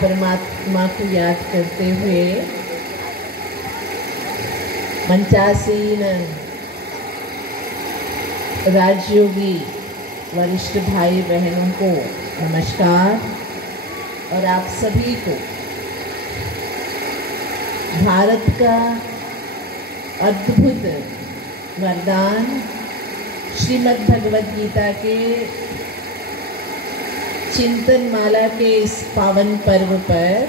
परमात्मा को याद करते हुए मंचासीन राजयोगी वरिष्ठ भाई बहनों को नमस्कार और आप सभी को भारत का अद्भुत वरदान श्रीमद् भगवद गीता के चिंतन माला के इस पावन पर्व पर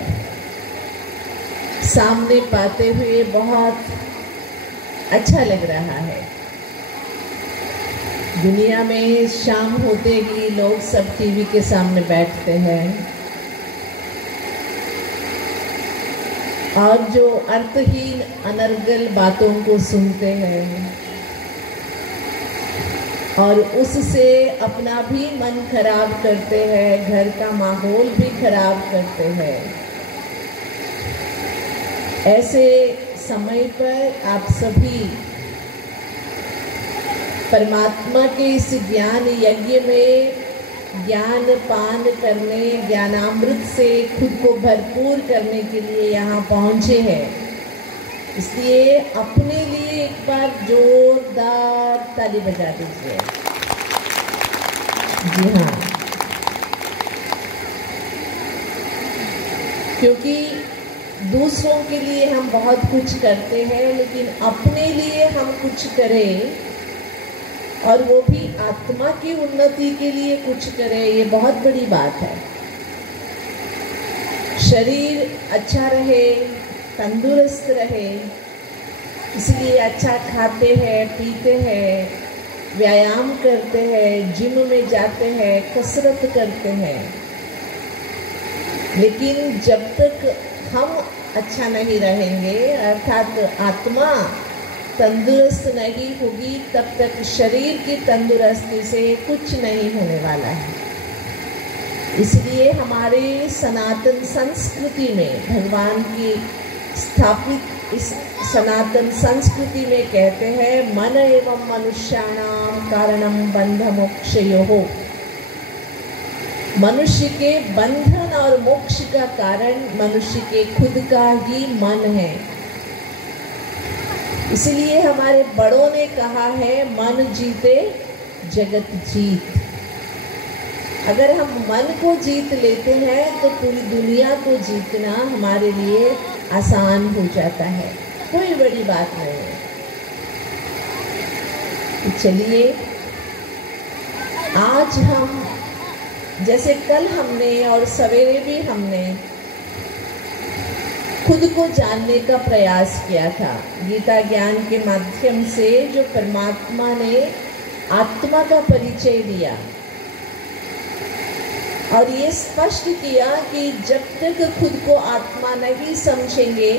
सामने पाते हुए बहुत अच्छा लग रहा है। दुनिया में शाम होते ही लोग सब टीवी के सामने बैठते हैं और जो अर्थहीन अनर्गल बातों को सुनते हैं और उससे अपना भी मन खराब करते हैं, घर का माहौल भी खराब करते हैं। ऐसे समय पर आप सभी परमात्मा के इस ज्ञान यज्ञ में ज्ञान पान करने, ज्ञानामृत से खुद को भरपूर करने के लिए यहाँ पहुँचे हैं। इसलिए अपने लिए एक बार जोरदार ताली बजा दीजिए। जी हाँ, क्योंकि दूसरों के लिए हम बहुत कुछ करते हैं, लेकिन अपने लिए हम कुछ करें और वो भी आत्मा की उन्नति के लिए कुछ करें, ये बहुत बड़ी बात है। शरीर अच्छा रहे, तंदुरुस्त रहे, इसलिए अच्छा खाते हैं, पीते हैं, व्यायाम करते हैं, जिम में जाते हैं, कसरत करते हैं। लेकिन जब तक हम अच्छा नहीं रहेंगे, अर्थात आत्मा तंदुरुस्त नहीं होगी, तब तक शरीर की तंदुरुस्ती से कुछ नहीं होने वाला है। इसलिए हमारे सनातन संस्कृति में भगवान की स्थापित इस सनातन संस्कृति में कहते हैं, मन एवं मनुष्याणाम कारणम बंध मोक्षयोः। मनुष्य के बंधन और मोक्ष का कारण मनुष्य के खुद का ही मन है। इसलिए हमारे बड़ों ने कहा है, मन जीते जगत जीत। अगर हम मन को जीत लेते हैं तो पूरी दुनिया को जीतना हमारे लिए आसान हो जाता है, कोई बड़ी बात नहीं है। तो चलिए, आज हम जैसे कल हमने और सवेरे भी हमने खुद को जानने का प्रयास किया था गीता ज्ञान के माध्यम से, जो परमात्मा ने आत्मा का परिचय दिया और ये स्पष्ट किया कि जब तक खुद को आत्मा नहीं समझेंगे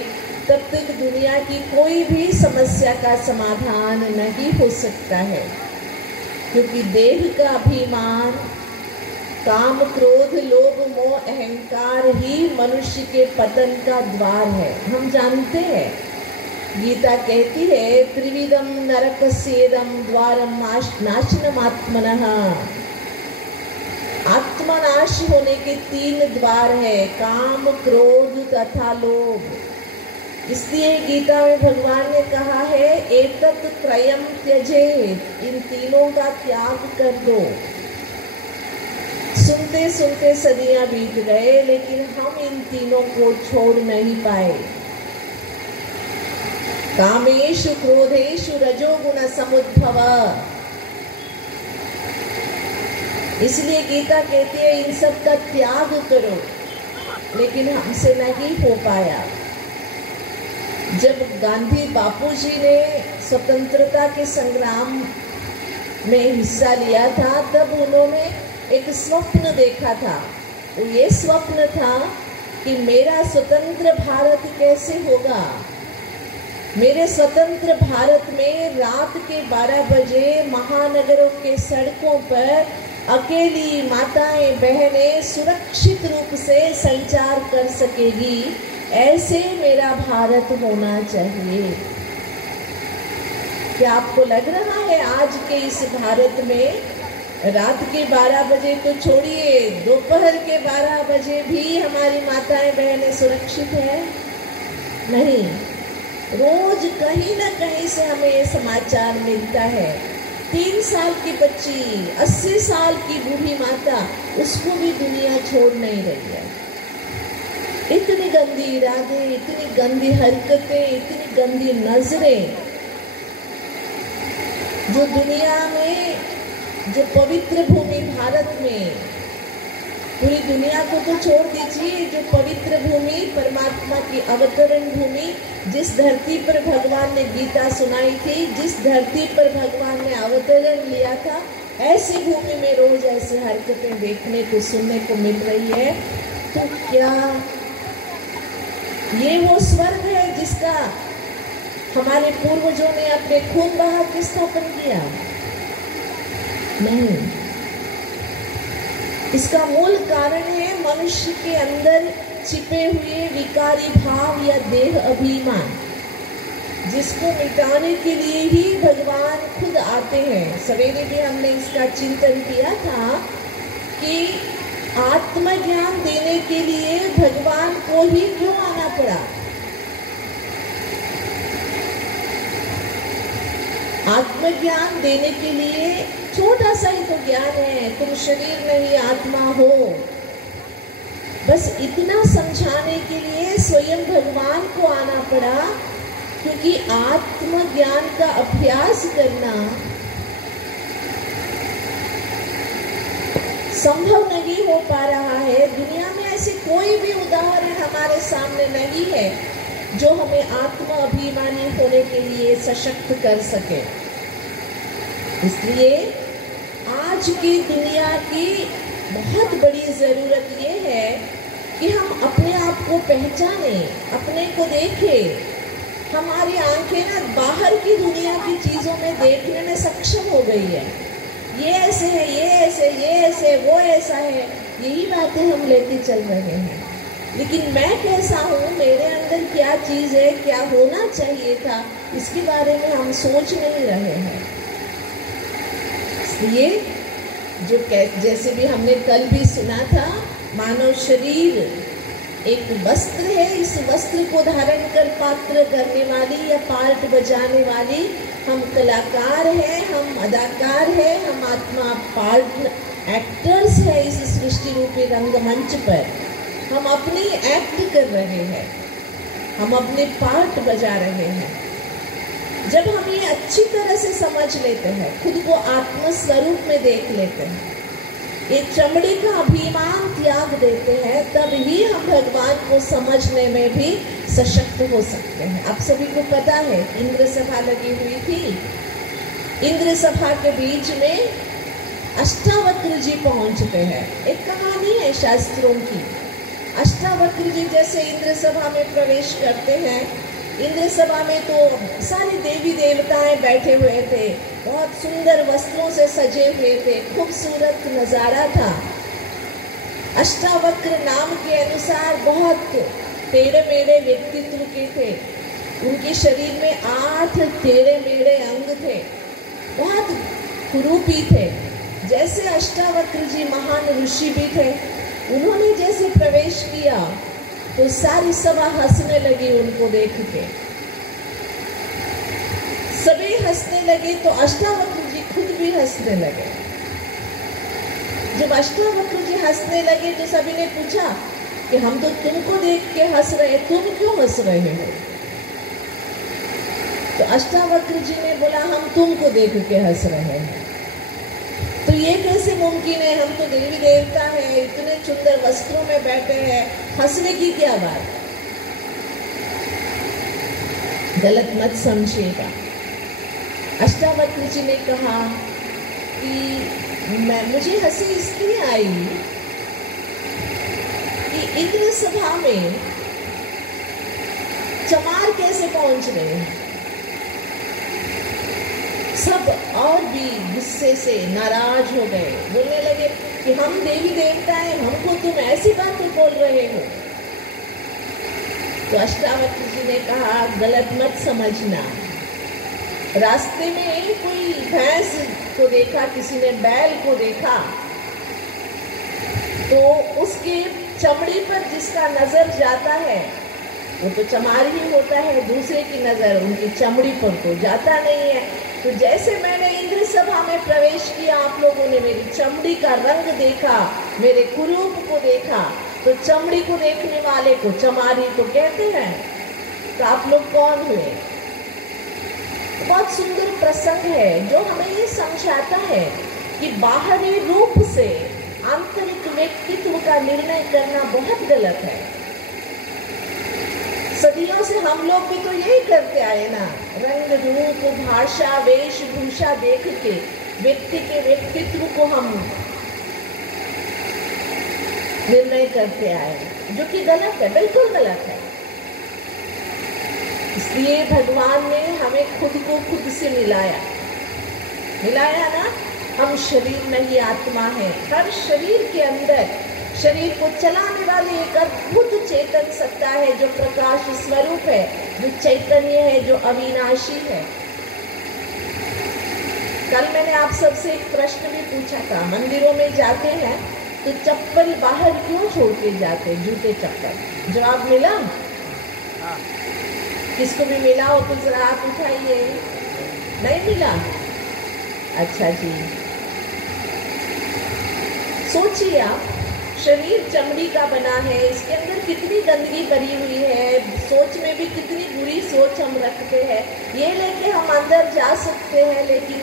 तब तक दुनिया की कोई भी समस्या का समाधान नहीं हो सकता है। क्योंकि देह का अभिमान, काम, क्रोध, लोभ, मोह, अहंकार ही मनुष्य के पतन का द्वार है। हम जानते हैं, गीता कहती है, त्रिविधम नरकस्येदं द्वारम नाशनमात्मनः। आत्मनाश होने के 3 द्वार है, काम, क्रोध तथा लोभ। इसलिए गीता में भगवान ने कहा है, एतत् त्रयम् त्यजेत्, इन तीनों का त्याग कर दो। सुनते सुनते सदियां बीत गए, लेकिन हम इन तीनों को छोड़ नहीं पाए। कामेषु क्रोधेषु रजोगुण समुद्भव। इसलिए गीता कहती है, इन सब का त्याग करो, लेकिन हमसे नहीं हो पाया। जब गांधी बापूजी ने स्वतंत्रता के संग्राम में हिस्सा लिया था, तब उन्होंने एक स्वप्न देखा था। वो ये स्वप्न था कि मेरा स्वतंत्र भारत कैसे होगा। मेरे स्वतंत्र भारत में रात के 12 बजे महानगरों के सड़कों पर अकेली माताएं बहनें सुरक्षित रूप से संचार कर सकेगी, ऐसे मेरा भारत होना चाहिए। क्या आपको लग रहा है आज के इस भारत में रात के 12 बजे तो छोड़िए, दोपहर के 12 बजे भी हमारी माताएं बहनें सुरक्षित है? नहीं। रोज कहीं ना कहीं से हमें ये समाचार मिलता है, 3 साल की बच्ची, 80 साल की बूढ़ी माता, उसको भी दुनिया छोड़ नहीं रही है। इतनी गंदी इरादे, इतनी गंदी हरकतें, इतनी गंदी नजरें, जो दुनिया में, जो पवित्र भूमि भारत में, पूरी दुनिया को तो छोड़ दीजिए, जो पवित्र भूमि, परमात्मा की अवतरण भूमि, जिस धरती पर भगवान ने गीता सुनाई थी, जिस धरती पर भगवान ने अवतरण लिया था, ऐसी भूमि में रोज ऐसी हरकतें देखने को, सुनने को मिल रही है। तो क्या ये वो स्वर्ग है जिसका हमारे पूर्वजों ने अपने खून बहा के स्थापन किया? नहीं। इसका मूल कारण है मनुष्य के अंदर छिपे हुए विकारी भाव या देह अभिमान, जिसको मिटाने के लिए ही भगवान खुद आते हैं। सवेरे भी हमने इसका चिंतन किया था कि आत्मज्ञान देने के लिए भगवान को ही क्यों आना पड़ा? आत्मज्ञान देने के लिए छोटा सा ही तो ज्ञान है, तुम शरीर नहीं आत्मा हो, बस इतना समझाने के लिए स्वयं भगवान को आना पड़ा, क्योंकि आत्मज्ञान का अभ्यास करना संभव नहीं हो पा रहा है। दुनिया में ऐसी कोई भी उदाहरण हमारे सामने नहीं है जो हमें आत्म अभिमानी होने के लिए सशक्त कर सके। इसलिए आज की दुनिया की बहुत बड़ी ज़रूरत ये है कि हम अपने आप को पहचाने, अपने को देखें। हमारी आंखें ना बाहर की दुनिया की चीज़ों में देखने में सक्षम हो गई है। ये ऐसे है, ये ऐसे, ये ऐसे, वो ऐसा है, यही बातें हम लेके चल रहे हैं। लेकिन मैं कैसा हूँ, मेरे अंदर क्या चीज़ है, क्या होना चाहिए था, इसके बारे में हम सोच नहीं रहे हैं। इसलिए जो जैसे भी हमने कल भी सुना था, मानव शरीर एक वस्त्र है, इस वस्त्र को धारण कर पात्र करने वाली या पार्ट बजाने वाली हम कलाकार हैं, हम अदाकार हैं, हम आत्मा पार्ट एक्टर्स हैं इस सृष्टि रूपी रंगमंच पर। हम अपनी एक्ट कर रहे हैं, हम अपने पार्ट बजा रहे हैं। जब हम ये अच्छी तरह से समझ लेते हैं, खुद को आत्म स्वरूप में देख लेते हैं, ये चमड़ी का अभिमान त्याग देते हैं, तब ही हम भगवान को समझने में भी सशक्त हो सकते हैं। आप सभी को पता है इंद्र सभा लगी हुई थी। इंद्र सभा के बीच में अष्टावक्र जी पहुंचते हैं। एक कहानी है शास्त्रों की। अष्टावक्र जी जैसे इंद्र सभा में प्रवेश करते हैं, इंद्र सभा में तो सारे देवी देवताएं बैठे हुए थे, बहुत सुंदर वस्त्रों से सजे हुए थे, खूबसूरत नज़ारा था। अष्टावक्र नाम के अनुसार बहुत टेढ़े मेढ़े व्यक्तित्व के थे। उनके शरीर में 8 टेढ़े मेढ़े अंग थे, बहुत कुरूपी थे। जैसे अष्टावक्र जी महान ऋषि भी थे, उन्होंने जैसे प्रवेश किया तो सारी सभा हंसने लगी उनको देख के। सभी हंसने लगे तो अष्टावक्र जी खुद भी हंसने लगे। जब अष्टावक्र जी हंसने लगे तो सभी ने पूछा कि हम तो तुमको देख के हंस रहे, तुम क्यों हंस रहे हो? तो अष्टावक्र जी ने बोला, हम तुमको देख के हंस रहे हैं। तो ये कैसे मुमकिन है? हम तो देवी देवता हैं, इतने सुंदर वस्त्रों में बैठे हैं, हंसने की क्या बात? गलत मत समझिएगा। अष्टावक्र जी ने कहा कि मुझे हंसी इसलिए आई कि इंद्र सभा में चमार कैसे पहुंच रहे हैं। सब और भी गुस्से से नाराज हो गए, बोलने लगे कि हम देवी देवता हैं, हमको तुम ऐसी बातें बोल रहे हो। तो अष्टावक्र जी ने कहा, गलत मत समझना। रास्ते में कोई भैंस को देखा, किसी ने बैल को देखा, तो उसके चमड़ी पर जिसका नजर जाता है वो तो चमार ही होता है, दूसरे की नजर उनकी चमड़ी पर तो जाता नहीं है। तो जैसे मैंने इंद्र सभा में प्रवेश किया, आप लोगों ने मेरी चमड़ी का रंग देखा, मेरे कुरूप को देखा, तो चमड़ी को देखने वाले को चमारी को कहते हैं। तो आप लोग कौन हुए? बहुत सुंदर प्रसंग है जो हमें ये समझाता है कि बाहरी रूप से आंतरिक व्यक्तित्व का निर्णय करना बहुत गलत है। सदियों से हम लोग भी तो यही करते आए ना, रंग रूप भाषा वेशभूषा देख के व्यक्ति के व्यक्तित्व को हम निर्णय करते आए, जो कि गलत है, बिल्कुल गलत है। इसलिए भगवान ने हमें खुद को खुद से मिलाया ना। हम शरीर नहीं आत्मा है। हर शरीर के अंदर शरीर को चलाने वाली एक अद्भुत चेतन सत्ता है, जो प्रकाश स्वरूप है, जो चैतन्य है, जो अविनाशी है। कल मैंने आप सबसे एक प्रश्न भी पूछा था, मंदिरों में जाते हैं तो चप्पल बाहर क्यों छोड़ के जाते, जूते चप्पल? जवाब मिला? किसको भी मिला हो तो जरा हाथ उठाइए। नहीं मिला? अच्छा जी, सोचिए आप, शरीर चमड़ी का बना है, इसके अंदर कितनी गंदगी भरी हुई है, सोच में भी कितनी बुरी सोच हम रखते हैं। ये लेके हम अंदर जा सकते हैं, लेकिन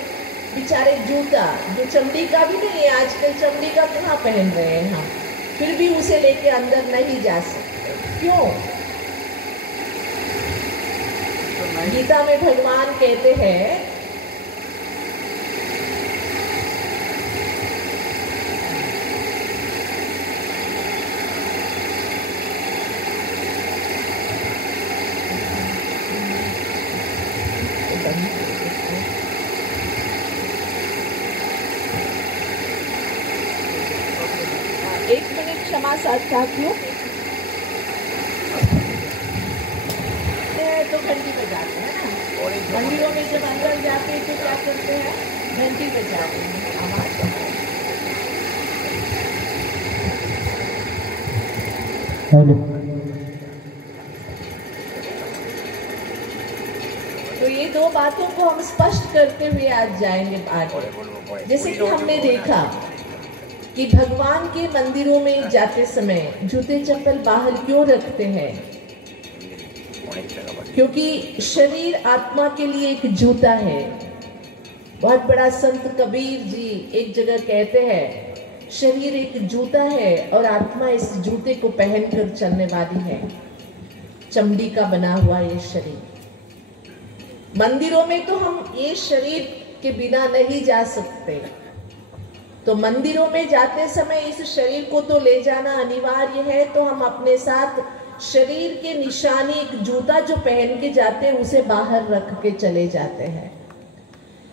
बेचारे जूता जो चमड़ी का भी नहीं है, आजकल चमड़ी का कहाँ पहन रहे हैं हम, फिर भी उसे लेके अंदर नहीं जा सकते। क्यों? गीता में भगवान कहते हैं साथियों, तो घंटी बजाते हैं ना, मंदिरों में जब अंदर जाते हैं तो क्या करते हैं? घंटी बजाते हैं, आवाज। तो ये दो बातों को हम स्पष्ट करते हुए आज जाएंगे आगे। जैसे कि हमने देखा कि भगवान के मंदिरों में जाते समय जूते चप्पल बाहर क्यों रखते हैं? क्योंकि शरीर आत्मा के लिए एक जूता है। बहुत बड़ा संत कबीर जी एक जगह कहते हैं, शरीर एक जूता है और आत्मा इस जूते को पहनकर चलने वाली है। चमड़ी का बना हुआ ये शरीर। मंदिरों में तो हम ये शरीर के बिना नहीं जा सकते, तो मंदिरों में जाते समय इस शरीर को तो ले जाना अनिवार्य है। तो हम अपने साथ शरीर के निशानी एक जूता जो पहन के जाते हैं उसे बाहर रख के चले जाते हैं।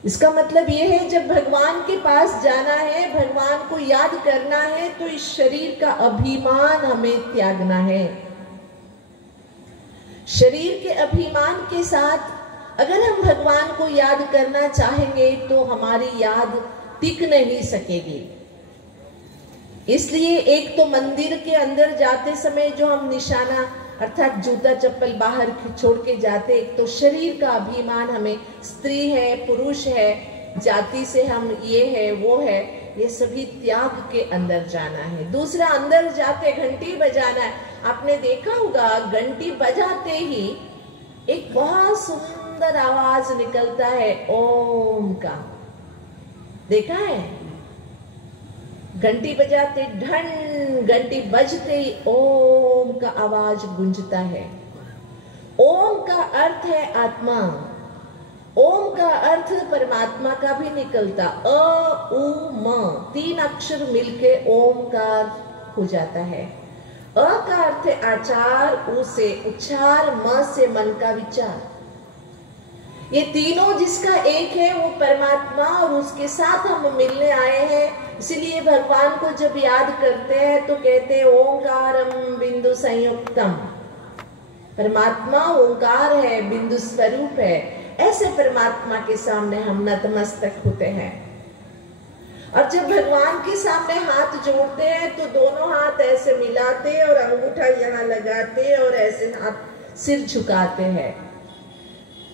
इसका मतलब ये है, जब भगवान के पास जाना है, भगवान को याद करना है, तो इस शरीर का अभिमान हमें त्यागना है। शरीर के अभिमान के साथ अगर हम भगवान को याद करना चाहेंगे तो हमारी याद टिक नहीं सकेगी। इसलिए एक तो मंदिर के अंदर जाते समय जो हम निशाना अर्थात जूता चप्पल बाहर छोड़ के जाते, एक तो शरीर का अभिमान, हमें स्त्री है पुरुष है, जाति से हम ये है वो है, ये सभी त्याग के अंदर जाना है। दूसरा, अंदर जाते घंटी बजाना है। आपने देखा होगा घंटी बजाते ही एक बहुत सुंदर आवाज निकलता है, ओम का। देखा है? घंटी बजाते ढन, घंटी बजते ही ओम का आवाज गूंजता है। ओम का अर्थ है आत्मा। ओम का अर्थ परमात्मा का भी निकलता, अ उ म, 3 अक्षर मिलके ओमकार हो जाता है। अ का अर्थ है आचार, उ से उच्चार, म से मन का विचार। ये तीनों जिसका एक है वो परमात्मा, और उसके साथ हम मिलने आए हैं। इसलिए भगवान को जब याद करते हैं तो कहते हैं ओंकारम बिंदु संयुक्तम। परमात्मा ओंकार है, बिंदु स्वरूप है। ऐसे परमात्मा के सामने हम नतमस्तक होते हैं। और जब भगवान के सामने हाथ जोड़ते हैं तो दोनों हाथ ऐसे मिलाते और अंगूठा यहाँ लगाते और ऐसे हाथ सिर झुकाते हैं।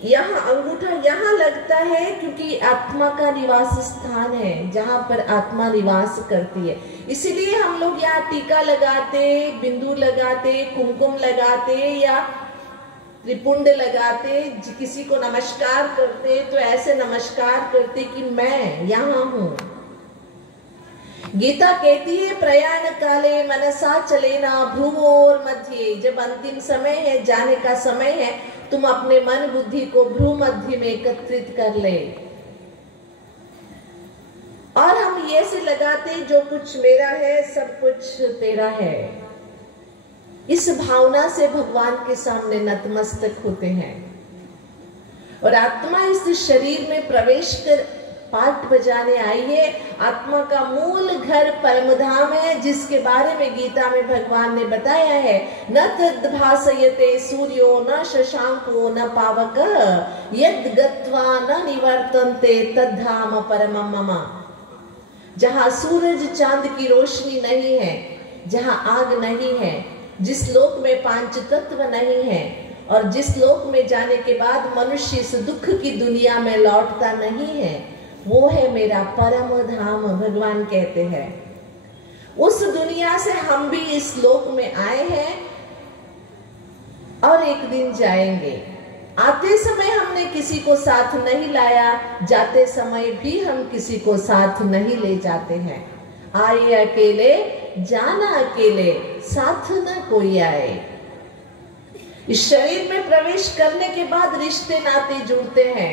यहाँ अंगूठा यहाँ लगता है क्योंकि आत्मा का निवास स्थान है, जहां पर आत्मा निवास करती है। इसीलिए हम लोग यहाँ टीका लगाते, बिंदु लगाते, कुमकुम लगाते या त्रिपुंड लगाते, किसी को नमस्कार करते तो ऐसे नमस्कार करते कि मैं यहाँ हूँ। गीता कहती है प्रयाण काले मनसा चलेना भ्रुवोर मध्य, जब अंतिम समय है, जाने का समय है, तुम अपने मन बुद्धि को भ्रू मध्य में एकत्रित कर ले। और हम ये से लगाते जो कुछ मेरा है सब कुछ तेरा है। इस भावना से भगवान के सामने नतमस्तक होते हैं। और आत्मा इस शरीर में प्रवेश कर पाठ बजाने आई है। आत्मा का मूल घर परमधाम है, जिसके बारे में गीता में भगवान ने बताया है, न तद् भासयते सूर्यो न शशांको न पावकः यद् गत्वा न निवर्तन्ते तद्धाम परमं मम। जहाँ सूरज चांद की रोशनी नहीं है, जहाँ आग नहीं है, जिस लोक में पांच तत्व नहीं है और जिस लोक में जाने के बाद मनुष्य इस दुख की दुनिया में लौटता नहीं है, वो है मेरा परम धाम। भगवान कहते हैं उस दुनिया से हम भी इस लोक में आए हैं और एक दिन जाएंगे। आते समय हमने किसी को साथ नहीं लाया, जाते समय भी हम किसी को साथ नहीं ले जाते हैं। आए अकेले जाना अकेले, साथ न कोई आए। इस शरीर में प्रवेश करने के बाद रिश्ते नाते जुड़ते हैं।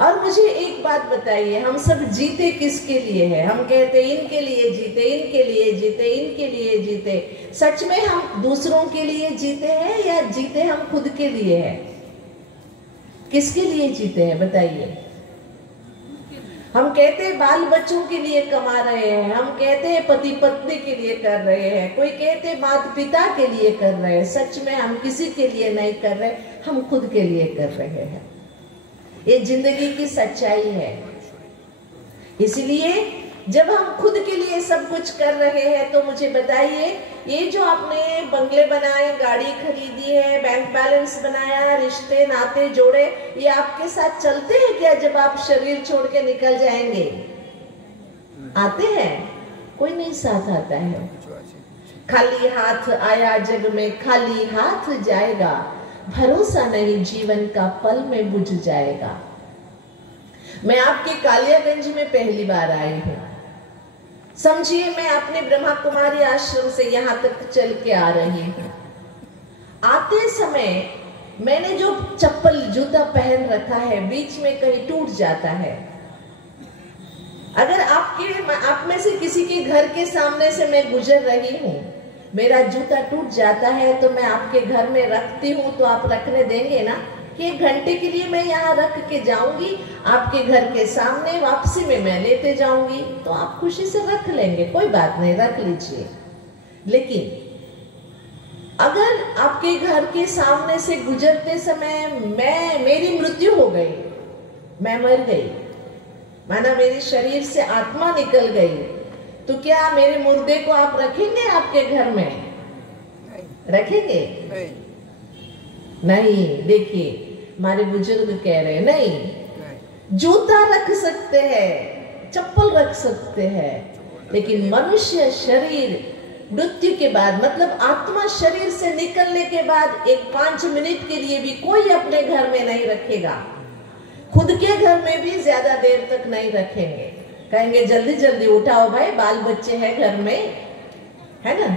और मुझे एक बात बताइए, हम सब जीते किसके लिए है? हम कहते इनके लिए जीते, इनके लिए जीते, इनके लिए जीते। सच में हम दूसरों के लिए जीते हैं या जीते हम खुद के लिए है? किसके लिए जीते हैं बताइए? हम कहते हैं बाल बच्चों के लिए कमा रहे हैं, हम कहते हैं पति पत्नी के लिए कर रहे हैं, कोई कहते हैं माता पिता के लिए कर रहे हैं। सच में हम किसी के लिए नहीं कर रहे, हम खुद के लिए कर रहे हैं। ये जिंदगी की सच्चाई है। इसलिए जब हम खुद के लिए सब कुछ कर रहे हैं तो मुझे बताइए, ये जो आपने बंगले बनाए, गाड़ी खरीदी है, बैंक बैलेंस बनाया, रिश्ते नाते जोड़े, ये आपके साथ चलते हैं क्या जब आप शरीर छोड़ के निकल जाएंगे? आते हैं? कोई नहीं साथ आता है। खाली हाथ आया जग में, खाली हाथ जाएगा, भरोसा नहीं जीवन का पल में बुझ जाएगा। मैं आपके कालियागंज में पहली बार आई हूँ। समझिए मैं अपने ब्रह्मा कुमारी आश्रम से यहाँ तक चल के आ रही हूँ। आते समय मैंने जो चप्पल जूता पहन रखा है, बीच में कहीं टूट जाता है। अगर आप में से किसी के घर के सामने से मैं गुजर रही हूँ, मेरा जूता टूट जाता है तो मैं आपके घर में रखती हूँ, तो आप रखने देंगे ना कि 1 घंटे के लिए मैं यहाँ रख के जाऊंगी, आपके घर के सामने, वापसी में मैं लेते जाऊंगी, तो आप खुशी से रख लेंगे, कोई बात नहीं, रख लीजिए। लेकिन अगर आपके घर के सामने से गुजरते समय मेरी मृत्यु हो गई, मैं मर गई, माना मेरे शरीर से आत्मा निकल गई, तो क्या मेरे मुर्दे को आप रखेंगे आपके घर में? रखेंगे? नहीं। देखिए हमारे बुजुर्ग कह रहे हैं नहीं। जूता रख सकते हैं, चप्पल रख सकते हैं, लेकिन मनुष्य शरीर मृत्यु के बाद, मतलब आत्मा शरीर से निकलने के बाद 5 मिनट के लिए भी कोई अपने घर में नहीं रखेगा। खुद के घर में भी ज्यादा देर तक नहीं रखेंगे, कहेंगे जल्दी जल्दी उठाओ भाई, बाल बच्चे हैं घर में, है ना।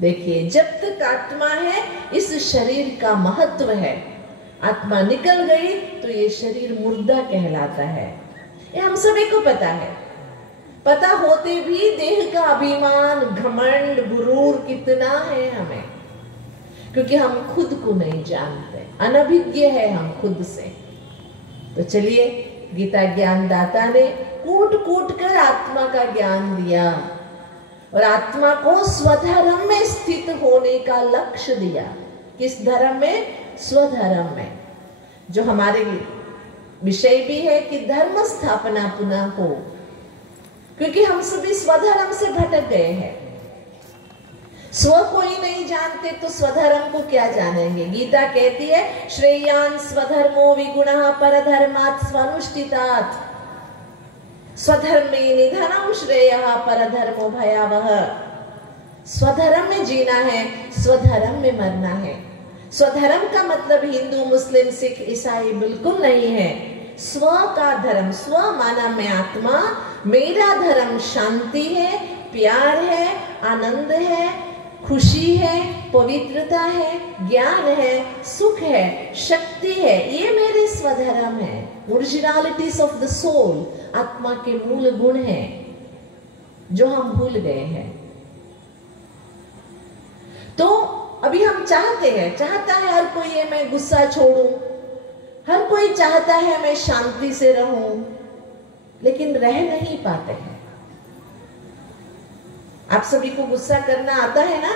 देखिए जब तक आत्मा है इस शरीर का महत्व है। आत्मा निकल गई तो ये शरीर मुर्दा कहलाता है। ये हम सभी को पता है। पता होते भी देह का अभिमान, घमंड, गुरूर कितना है हमें, क्योंकि हम खुद को नहीं जानते, अनभिज्ञ है हम खुद से। तो चलिए, गीता ज्ञान दाता ने कूट कूट कर आत्मा का ज्ञान दिया और आत्मा को स्वधर्म में स्थित होने का लक्ष्य दिया। किस धर्म में? स्वधर्म में। जो हमारे विषय भी है कि धर्म स्थापना पुनः हो, क्योंकि हम सभी स्वधर्म से भटक गए हैं। स्व को ही नहीं जानते तो स्वधर्म को क्या जानेंगे। गीता कहती है श्रेयान स्वधर्मो विगुणः परधर्मात् स्वनुष्ठितात्, स्वधर्मे निधनं श्रेयः परधर्मो भयावह। स्वधर्म में जीना है, स्वधर्म में मरना है। स्वधर्म का मतलब हिंदू मुस्लिम सिख ईसाई बिल्कुल नहीं है। स्व का धर्म, स्व माना मैं आत्मा, मेरा धर्म शांति है, प्यार है, आनंद है, खुशी है, पवित्रता है, ज्ञान है, सुख है, शक्ति है, ये मेरे स्वधर्म है। ओरिजिनलिटीज ऑफ द सोल, आत्मा के मूल गुण हैं जो हम भूल गए हैं। तो अभी हम चाहता है हर कोई है मैं गुस्सा छोड़ूं, हर कोई चाहता है मैं शांति से रहूं, लेकिन रह नहीं पाते हैं। आप सभी को गुस्सा करना आता है ना?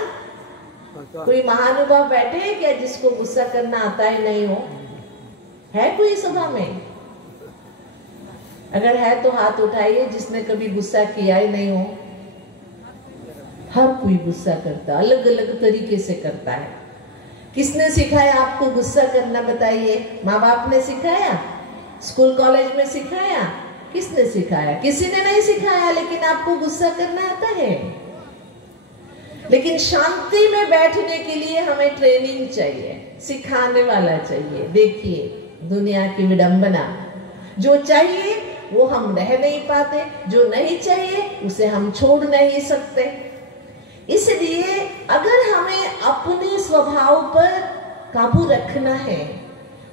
कोई महानुभाव बैठे हैं क्या जिसको गुस्सा करना आता है? नहीं हो? है कोई सभा में? अगर है तो हाथ उठाइए जिसने कभी गुस्सा किया ही नहीं हो। हर कोई गुस्सा करता, अलग अलग तरीके से करता है। किसने सिखाया आपको गुस्सा करना? बताइए। माँ बाप ने सिखाया? स्कूल कॉलेज में सिखाया? किसने सिखाया? किसी ने नहीं सिखाया, लेकिन आपको गुस्सा करना आता है। लेकिन शांति में बैठने के लिए हमें ट्रेनिंग चाहिए, सिखाने वाला चाहिए। देखिए दुनिया की विडंबना, जो चाहिए वो हम रह नहीं पाते, जो नहीं चाहिए उसे हम छोड़ नहीं सकते। इसलिए अगर हमें अपने स्वभाव पर काबू रखना है,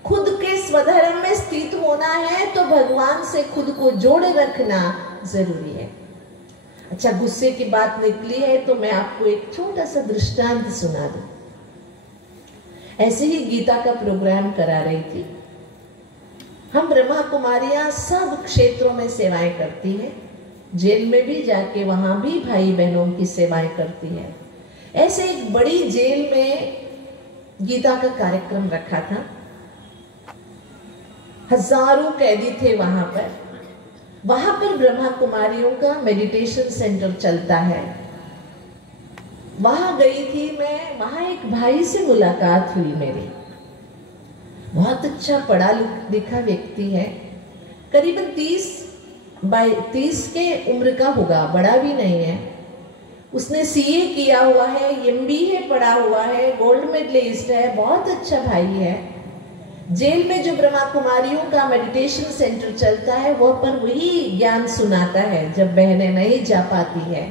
खुद के स्वधर्म में स्थित होना है, तो भगवान से खुद को जोड़े रखना जरूरी है। अच्छा, गुस्से की बात निकली है तो मैं आपको एक छोटा सा दृष्टांत सुना दूं। ऐसे ही गीता का प्रोग्राम करा रही थी। हम ब्रह्मा कुमारियां सब क्षेत्रों में सेवाएं करती है, जेल में भी जाके वहां भी भाई बहनों की सेवाएं करती है। ऐसे एक बड़ी जेल में गीता का कार्यक्रम रखा था। हजारों कैदी थे वहां पर ब्रह्मा कुमारियों का मेडिटेशन सेंटर चलता है। वहां गई थी मैं, वहां एक भाई से मुलाकात हुई मेरी। बहुत अच्छा पढ़ा लिखा व्यक्ति है, करीबन 30 के उम्र का होगा, बड़ा भी नहीं है। उसने सीए किया हुआ है, एमबीए पढ़ा हुआ है, गोल्ड मेडलिस्ट है, बहुत अच्छा भाई है। जेल में जो ब्रह्मा कुमारियों का मेडिटेशन सेंटर चलता है वह पर वही ज्ञान सुनाता है जब बहनें नहीं जा पाती है।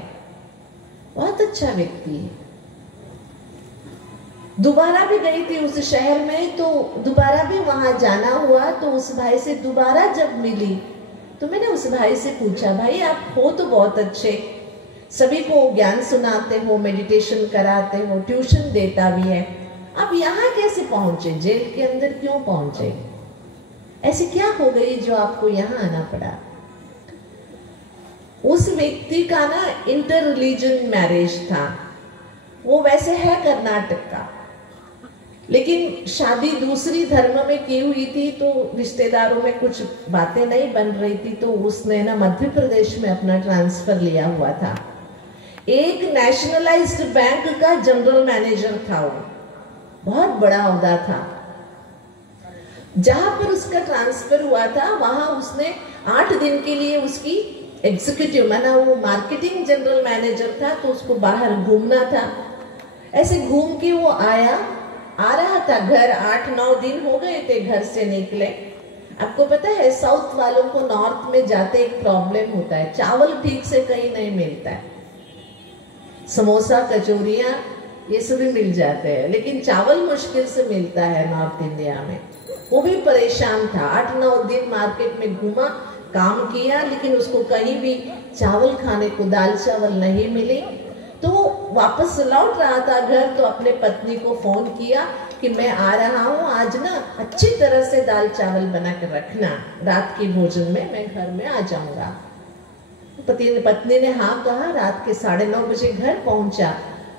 बहुत अच्छा व्यक्ति है। दोबारा भी गई थी उस शहर में, तो दोबारा भी वहां जाना हुआ। तो उस भाई से दोबारा जब मिली तो मैंने उस भाई से पूछा, भाई आप हो तो बहुत अच्छे, सभी को ज्ञान सुनाते हो, मेडिटेशन कराते हो, ट्यूशन देता भी है, अब यहाँ कैसे पहुंचे? जेल के अंदर क्यों पहुंचे? ऐसी क्या हो गई जो आपको यहाँ आना पड़ा? उस व्यक्ति का ना इंटर रिलीजन मैरिज था। वो वैसे है कर्नाटक का, लेकिन शादी दूसरी धर्म में की हुई थी, तो रिश्तेदारों में कुछ बातें नहीं बन रही थी, तो उसने ना मध्य प्रदेश में अपना ट्रांसफर लिया हुआ था। एक नेशनलाइज्ड बैंक का जनरल मैनेजर था वो, बहुत बड़ा ओहदा था। जहां पर उसका ट्रांसफर हुआ था वहां उसने 8 दिन के लिए उसकी एग्जीक्यूटिव, माना वो मार्केटिंग जनरल मैनेजर था, तो उसको बाहर घूमना था। ऐसे घूम के वो आ रहा था घर, 8-9 दिन हो गए थे घर से निकले। आपको पता है साउथ वालों को नॉर्थ में जाते एक प्रॉब्लम होता है, चावल ठीक से कहीं नहीं मिलता है। समोसा कचौरियां ये सभी मिल जाते हैं, लेकिन चावल मुश्किल से मिलता है नॉर्थ इंडिया में। वो भी परेशान था, 8-9 दिन मार्केट में घूमा, काम किया, लेकिन उसको कहीं भी चावल खाने को, दाल चावल नहीं मिली। तो वापस लौट रहा था घर, तो अपने पत्नी को फोन किया कि मैं आ रहा हूँ, आज ना अच्छी तरह से दाल चावल बना कर रखना, रात के भोजन में मैं घर में आ जाऊंगा। पत्नी ने हाँ कहा। रात के 9:30 बजे घर पहुंचा,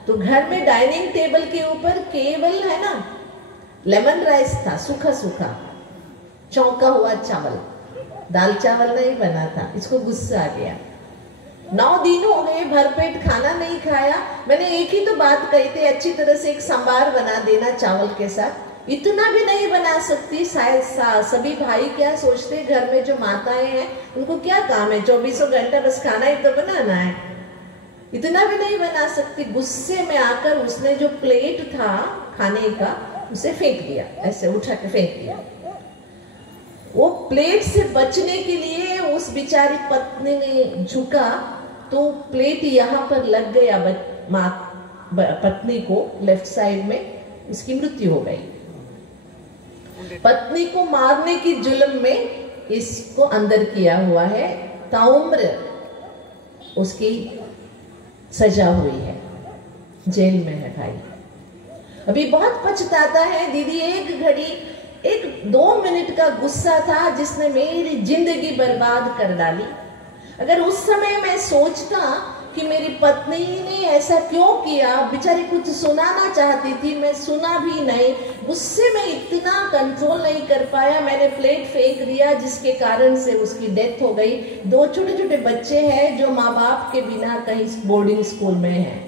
तो घर में डाइनिंग टेबल के ऊपर केवल है ना लेमन राइस था, सूखा सूखा, चौंका हुआ चावल, दाल चावल नहीं बना था। इसको गुस्सा आ गया। 9 दिन हो गए भरपेट खाना नहीं खाया। मैंने एक ही तो बात कही थी, अच्छी तरह से एक सांबार बना देना चावल के साथ। इतना भी नहीं बना सकती। शायद सभी भाई क्या सोचते, घर में जो माताएं हैं उनको क्या काम है, 24 घंटा बस खाना ही तो बनाना है। इतना भी नहीं बना सकती। गुस्से में आकर उसने जो प्लेट था खाने का उसे फेंक दिया, ऐसे उठा के फेंक दिया। वो प्लेट से बचने के लिए उस बेचारी पत्नी ने झुका तो प्लेट यहाँ पर लग गया पत्नी को लेफ्ट साइड में, उसकी मृत्यु हो गई। पत्नी को मारने की जुल्म में इसको अंदर किया हुआ है, ताउम्र उसकी सजा हुई है, जेल में है भाई। अभी बहुत पछताता है दीदी, एक घड़ी 1-2 मिनट का गुस्सा था जिसने मेरी जिंदगी बर्बाद कर डाली। अगर उस समय मैं सोचता कि मेरी पत्नी ने ऐसा क्यों किया, बेचारी कुछ सुनाना चाहती थी, मैं सुना भी नहीं, गुस्से में इतना कंट्रोल नहीं कर पाया, मैंने प्लेट फेंक दिया जिसके कारण से उसकी डेथ हो गई। 2 छोटे छोटे बच्चे हैं जो माँ बाप के बिना कहीं बोर्डिंग स्कूल में हैं।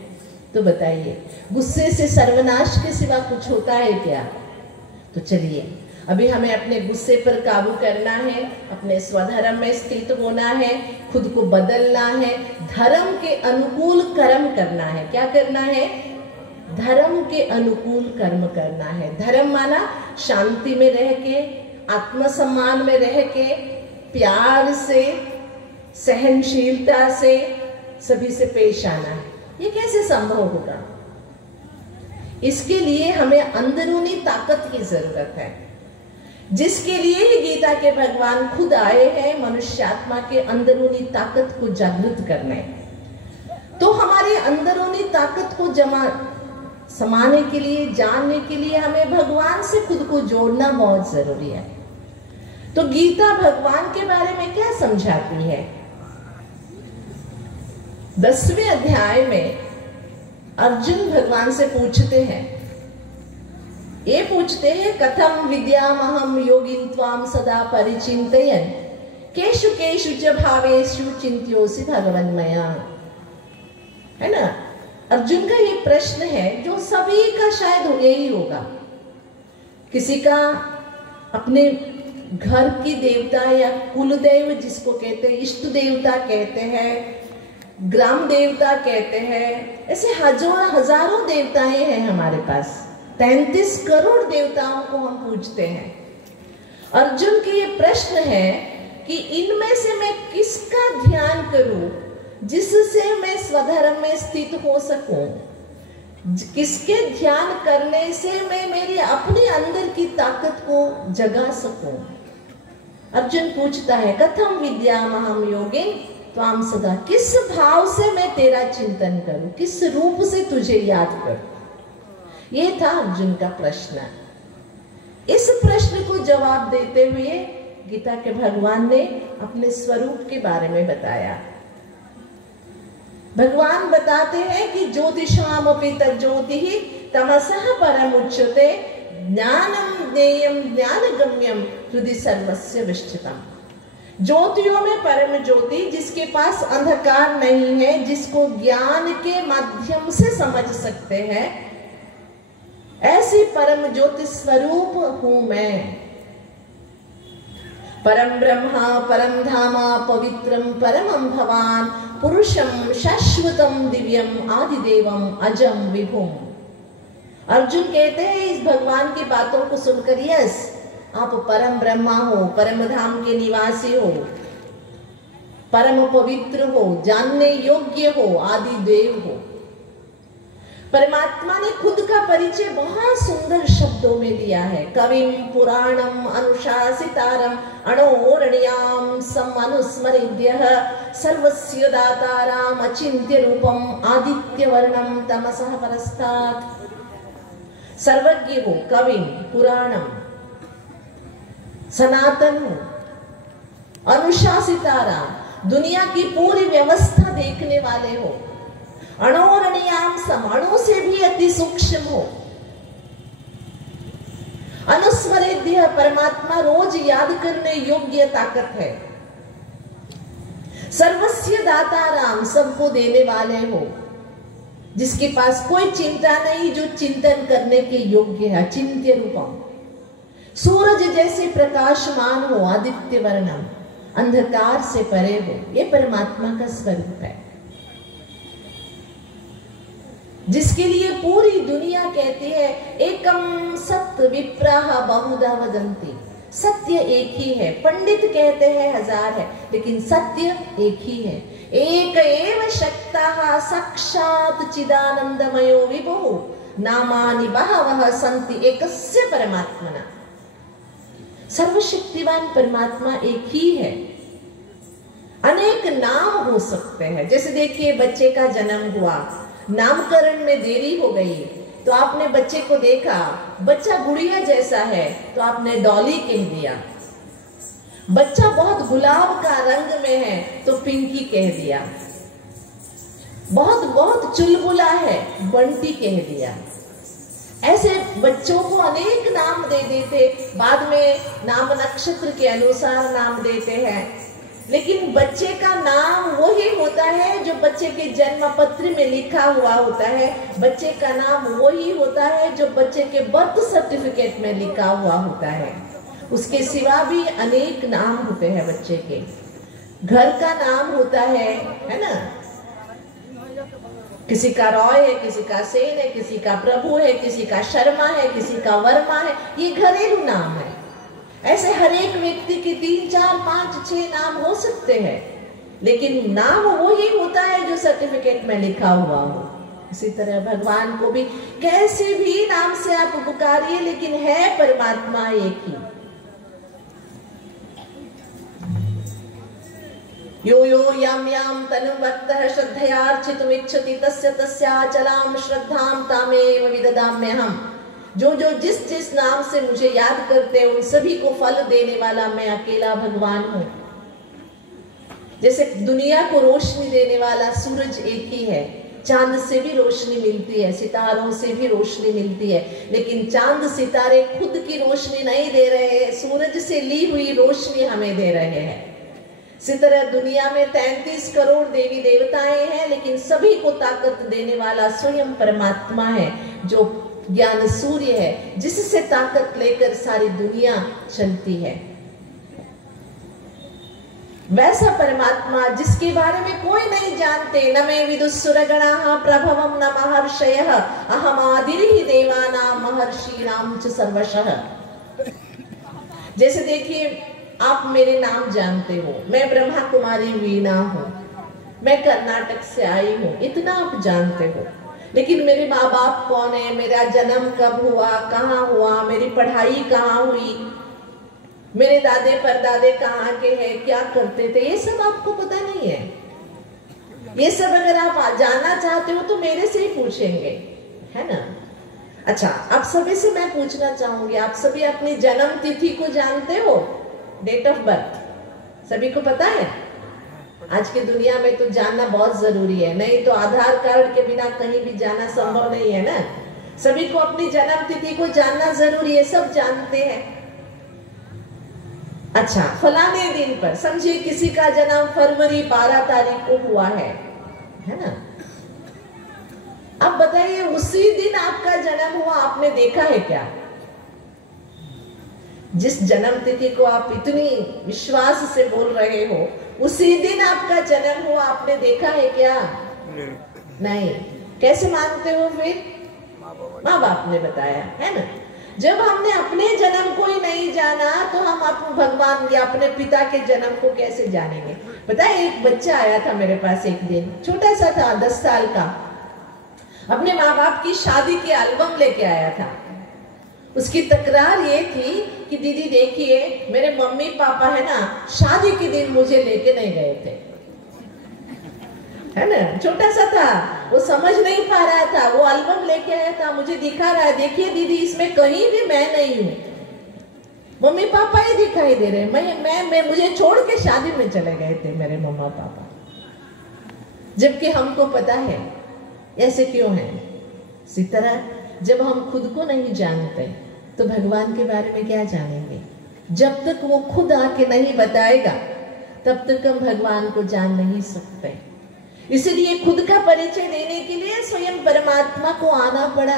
तो बताइए गुस्से से सर्वनाश के सिवा कुछ होता है क्या? तो चलिए अभी हमें अपने गुस्से पर काबू करना है, अपने स्वधर्म में स्थित होना है, खुद को बदलना है, धर्म के अनुकूल कर्म करना है। क्या करना है? धर्म के अनुकूल कर्म करना है। धर्म माना शांति में रह के, आत्मसम्मान में रह के, प्यार से, सहनशीलता से सभी से पेश आना है। ये कैसे संभव होगा? इसके लिए हमें अंदरूनी ताकत की जरूरत है, जिसके लिए ही गीता के भगवान खुद आए हैं, मनुष्यात्मा के अंदरूनी ताकत को जागृत करने। तो हमारी अंदरूनी ताकत को समाने के लिए, जानने के लिए हमें भगवान से खुद को जोड़ना बहुत जरूरी है। तो गीता भगवान के बारे में क्या समझाती है? 10वें अध्याय में अर्जुन भगवान से पूछते हैं, ये पूछते हैं कथम विद्यामहम योगिन त्वाम सदा परिचिन्तयन् केषु केषु च भावेषु चिन्त्योऽसि भगवन्मया। है ना? अर्जुन का ये प्रश्न है जो सभी का शायद यही होगा। किसी का अपने घर की देवता या कुल देव जिसको कहते हैं, इष्ट देवता कहते हैं, ग्राम देवता कहते हैं, ऐसे हजारों देवताएं हैं हमारे पास। 33 करोड़ देवताओं को हम पूजते हैं। अर्जुन के ये प्रश्न है कि इनमें से मैं किसका ध्यान करूं जिससे मैं स्वधर्म में स्थित हो सकूं, किसके ध्यान करने से मैं मेरी अपने अंदर की ताकत को जगा सकूं। अर्जुन पूछता है कथम विद्यामहम योगिन त्वाम सदा, किस भाव से मैं तेरा चिंतन करूं, किस रूप से तुझे याद करूं। ये था अर्जुन का प्रश्न। इस प्रश्न को जवाब देते हुए गीता के भगवान ने अपने स्वरूप के बारे में बताया। भगवान बताते हैं कि ज्योतिषाम अपि तज्ज्योतिः तमसः परमुच्यते ज्ञानम ज्ञेयम ज्ञानगम्यम हृदि सर्वस्य विष्ठितम्। ज्योतियों में परम ज्योति, जिसके पास अंधकार नहीं है, जिसको ज्ञान के माध्यम से समझ सकते हैं, ऐसी परम ज्योति स्वरूप हूं मैं। परम ब्रह्मा परम धामा पवित्रम परमं भवान पुरुषम शाश्वतम दिव्यम आदिदेवम अजम विभुम। अर्जुन कहते हैं इस भगवान की बातों को सुनकर, यस आप परम ब्रह्मा हो, परम धाम के निवासी हो, परम पवित्र हो, जानने योग्य हो, आदि देव हो। परमात्मा ने खुद का परिचय बहुत सुंदर शब्दों में दिया है। कविम पुराणम अनुशासितारम अणोरणीयाम समनुस्मरेद्यः सर्वस्य दाताराम अचिन्त्य रूपम आदित्य वर्णम तमसः परस्तात्। सर्वज्ञ हो, कविम, पुराणम, सनातन हो, अनुशासिताराम, दुनिया की पूरी व्यवस्था देखने वाले हो, अणोरणीयाम, समाणु से भी अति सूक्ष्म हो, अनुस्मरेद्य परमात्मा रोज याद करने योग्य ताकत है। सर्वस्य दाताराम, सबको देने वाले हो, जिसके पास कोई चिंता नहीं, जो चिंतन करने के योग्य है, अचिंत्य रूपम। सूरज जैसे प्रकाशमान हो, आदित्य वर्णम, अंधकार से परे हो, ये परमात्मा का स्वरूप है, जिसके लिए पूरी दुनिया कहती है एकम सत्य विप्राह बहुधा वदन्ति। सत्य एक ही है, पंडित कहते हैं हजार है, लेकिन सत्य एक ही है। एक एव शक्तः साक्षात् चिदानंदमयो विभुः नामानि बहवः सन्ति एकस्य परमात्मना। सर्वशक्तिवान परमात्मा एक ही है, अनेक नाम हो सकते हैं। जैसे देखिए, बच्चे का जन्म हुआ, नामकरण में देरी हो गई तो आपने बच्चे को देखा, बच्चा गुड़िया जैसा है तो आपने डॉली कह दिया। बच्चा बहुत गुलाब का रंग में है तो पिंकी कह दिया। बहुत बहुत चुलबुला है, बंटी कह दिया। ऐसे बच्चों को अनेक नाम दे देते, बाद में नाम नक्षत्र के अनुसार नाम देते हैं, लेकिन बच्चे का नाम वही होता है जो बच्चे के जन्म पत्र में लिखा हुआ होता है। बच्चे का नाम वही होता है जो बच्चे के बर्थ सर्टिफिकेट में लिखा हुआ होता है। उसके सिवा भी अनेक नाम होते हैं बच्चे के। घर का नाम होता है ना, किसी का रॉय है, किसी का सेन है, किसी का प्रभु है, किसी का शर्मा है, किसी का वर्मा है, ये घरेलू नाम है। ऐसे हर एक व्यक्ति के 3, 4, 5, 6 नाम हो सकते हैं, लेकिन नाम वही होता है जो सर्टिफिकेट में लिखा हुआ हो। इसी तरह भगवान को भी कैसे भी नाम से आप पुकारिए, लेकिन है परमात्मा एक ही। यो यो याम याम तनुवत्तः श्रद्धयार्चितुम् इच्छति तस्य तस्याचलां श्रद्धां तामेव विददाम्यहम्। जो जो जिस जिस नाम से मुझे याद करते हैं उन सभी को फल देने वाला मैं अकेला भगवान हूं। जैसे दुनिया को रोशनी देने वाला सूरज एक ही है, चांद से भी रोशनी मिलती है, सितारों से भी रोशनी मिलती है, लेकिन चांद सितारे खुद की रोशनी नहीं दे रहे हैं, सूरज से ली हुई रोशनी हमें दे रहे हैं। इसी तरह दुनिया में 33 करोड़ देवी देवताएं हैं, लेकिन सभी को ताकत देने वाला स्वयं परमात्मा है, जो ज्ञान सूर्य है, जिससे ताकत लेकर सारी दुनिया चलती है। वैसा परमात्मा जिसके बारे में कोई नहीं जानते, न मे विदुस्सुरगणाः प्रभवं न महर्षयः अहमादिर्हि देवानां महर्षीणां च सर्वशः। जैसे देखिए, आप मेरे नाम जानते हो, मैं ब्रह्मा कुमारी वीणा हूँ, मैं कर्नाटक से आई हूँ, इतना आप जानते हो, लेकिन मेरे माँ बाप कौन है, मेरा जन्म कब हुआ, कहाँ हुआ, मेरी पढ़ाई कहाँ हुई, मेरे दादे परदादे कहाँ के हैं, क्या करते थे, ये सब आपको पता नहीं है। ये सब अगर आप जानना चाहते हो तो मेरे से ही पूछेंगे, है ना। अच्छा, आप सभी से मैं पूछना चाहूंगी, आप सभी अपनी जन्म तिथि को जानते हो? डेट ऑफ बर्थ सभी को पता है? आज की दुनिया में तो जानना बहुत जरूरी है, नहीं तो आधार कार्ड के बिना कहीं भी जाना संभव नहीं है ना। सभी को अपनी जन्म तिथि को जानना जरूरी है, सब जानते हैं। अच्छा, फलाने दिन पर समझिए किसी का जन्म फरवरी 12 तारीख को हुआ है ना। अब बताइए, उसी दिन आपका जन्म हुआ, आपने देखा है क्या? जिस जन्म तिथि को आप इतनी विश्वास से बोल रहे हो, उसी दिन आपका जन्म हुआ, आपने देखा है क्या? नहीं। कैसे मानते हो फिर? माँ बाप ने बताया, है ना। जब हमने अपने जन्म को ही नहीं जाना तो हम अपने भगवान या अपने पिता के जन्म को कैसे जानेंगे? पता है, एक बच्चा आया था मेरे पास एक दिन, छोटा सा था, 10 साल का, अपने माँ बाप की शादी के एल्बम लेके आया था। उसकी तकरार ये थी कि दीदी देखिए, मेरे मम्मी पापा है ना, शादी के दिन मुझे लेके नहीं गए थे, है ना। छोटा सा था, वो समझ नहीं पा रहा था, वो एल्बम लेके आया था, मुझे दिखा रहा है, देखिए दीदी इसमें कहीं भी मैं नहीं हूँ, मम्मी पापा ही दिखाई दे रहे, मैं मुझे छोड़ के शादी में चले गए थे मेरे मम्मा पापा। जबकि हमको पता है ऐसे क्यों है। इसी तरह जब हम खुद को नहीं जानते तो भगवान के बारे में क्या जानेंगे? जब तक वो खुद आके नहीं बताएगा तब तक हम भगवान को जान नहीं सकते। इसलिए खुद का परिचय देने के लिए स्वयं परमात्मा को आना पड़ा,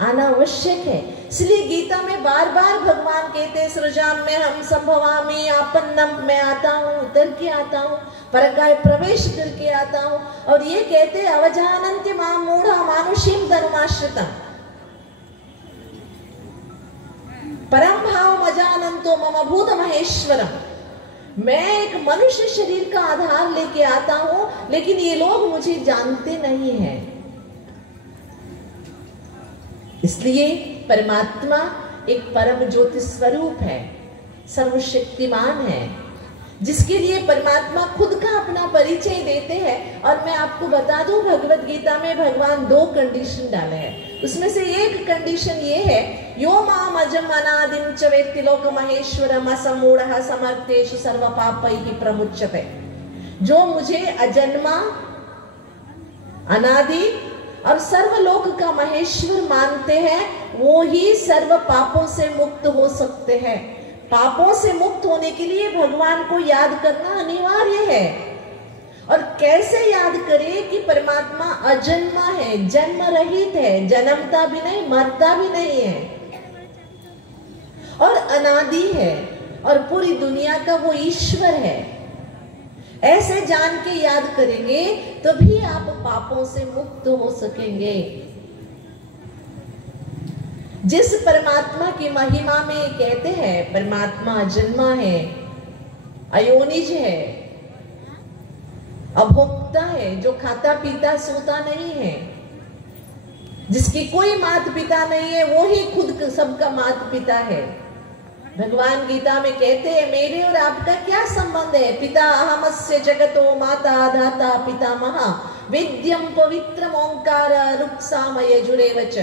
आना आवश्यक है। इसलिए गीता में बार बार भगवान कहते सृजाम में हम संभवामि आपन्नम, मैं आता हूँ, उतर के आता हूँ, परकाय प्रवेश करके आता हूँ। और ये कहते अवजानन्ति मां मूढ़ा मानुषीम धर्माश्रितम परम भाव अजानन्तो मम भूत महेश्वरम। मैं एक मनुष्य शरीर का आधार लेके आता हूं, लेकिन ये लोग मुझे जानते नहीं हैं। इसलिए परमात्मा एक परम ज्योति स्वरूप है, सर्वशक्तिमान है, जिसके लिए परमात्मा खुद का अपना परिचय देते हैं। और मैं आपको बता दूं, भगवत गीता में भगवान 2 कंडीशन डाले हैं। उसमें से एक कंडीशन ये है, यो माम अजम अनादिम च वेत्ति लोक महेश्वरम असमूढ़ः समर्थेषु सर्व पापैः प्रमुच्यते। जो मुझे अजन्मा, अनादि और सर्वलोक का महेश्वर मानते हैं, वो ही सर्व पापों से मुक्त हो सकते हैं। पापों से मुक्त होने के लिए भगवान को याद करना अनिवार्य है। और कैसे याद करें कि परमात्मा अजन्मा है, जन्म रहित है, जन्मता भी नहीं, मरता भी नहीं है, और अनादि है, और पूरी दुनिया का वो ईश्वर है। ऐसे जान के याद करेंगे तभी आप पापों से मुक्त हो सकेंगे। जिस परमात्मा की महिमा में कहते हैं परमात्मा अजन्मा है, अयोनिज है, अभोक्ता है, जो खाता पीता सोता नहीं है, जिसके कोई माता पिता नहीं है, वो ही खुद सबका माता पिता है। भगवान गीता में कहते हैं मेरे और आपका क्या संबंध है? पिता अहमस्य जगतो माता धाता पितामह वेद्यम पवित्रम ओंकार रुक्सामय जुरेवच।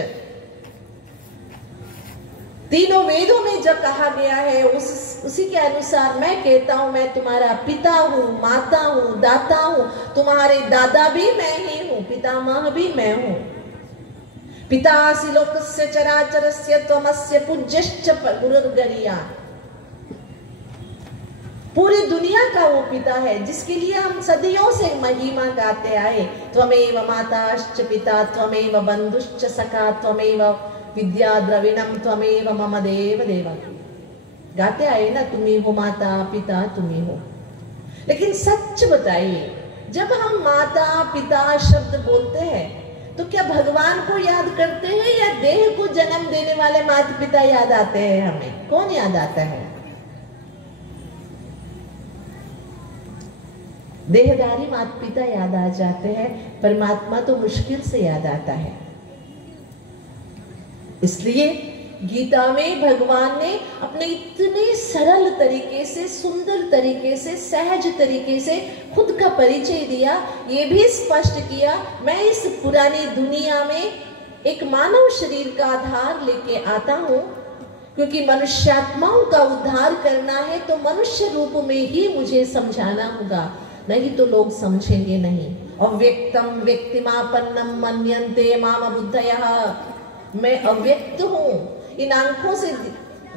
तीनों वेदों में जो कहा गया है उसी के अनुसार मैं कहता हूं, मैं तुम्हारा पिता हूं, माता हूं, दाता हूं, तुम्हारे दादा भी मैं ही हूं, पितामह भी मैं हूं। पितासि लोकस्य चराचरस्य त्वमस्य पूज्यश्च गुरुर्गरीया। पूरी दुनिया का वो पिता है जिसके लिए हम सदियों से महिमा गाते आए। त्वमेव माताश्च पिता त्वमेव बंधुश्च सखा त्वमेव विद्या द्रविणम त्वमेव मम देव देवा। गाते आए ना, तुम्ही हो माता पिता, तुम्ही हो। लेकिन सच बताइए, जब हम माता पिता शब्द बोलते हैं तो क्या भगवान को याद करते हैं या देह को जन्म देने वाले माता पिता याद आते हैं? हमें कौन याद आता है? देहधारी माता पिता याद आ जाते हैं, परमात्मा तो मुश्किल से याद आता है। इसलिए गीता में भगवान ने अपने इतने सरल तरीके से, सुंदर तरीके से, सहज तरीके से खुद का परिचय दिया। ये भी स्पष्ट किया, मैं इस पुरानी दुनिया में एक मानव शरीर का आधार लेके आता हूँ, क्योंकि मनुष्यात्माओं का उद्धार करना है तो मनुष्य रूप में ही मुझे समझाना होगा, नहीं तो लोग समझेंगे नहीं। अव्यक्तम व्यक्तिमापन्नम मन्यन्ते माम बुद्धयः। मैं अव्यक्त हूँ, इन आंखों से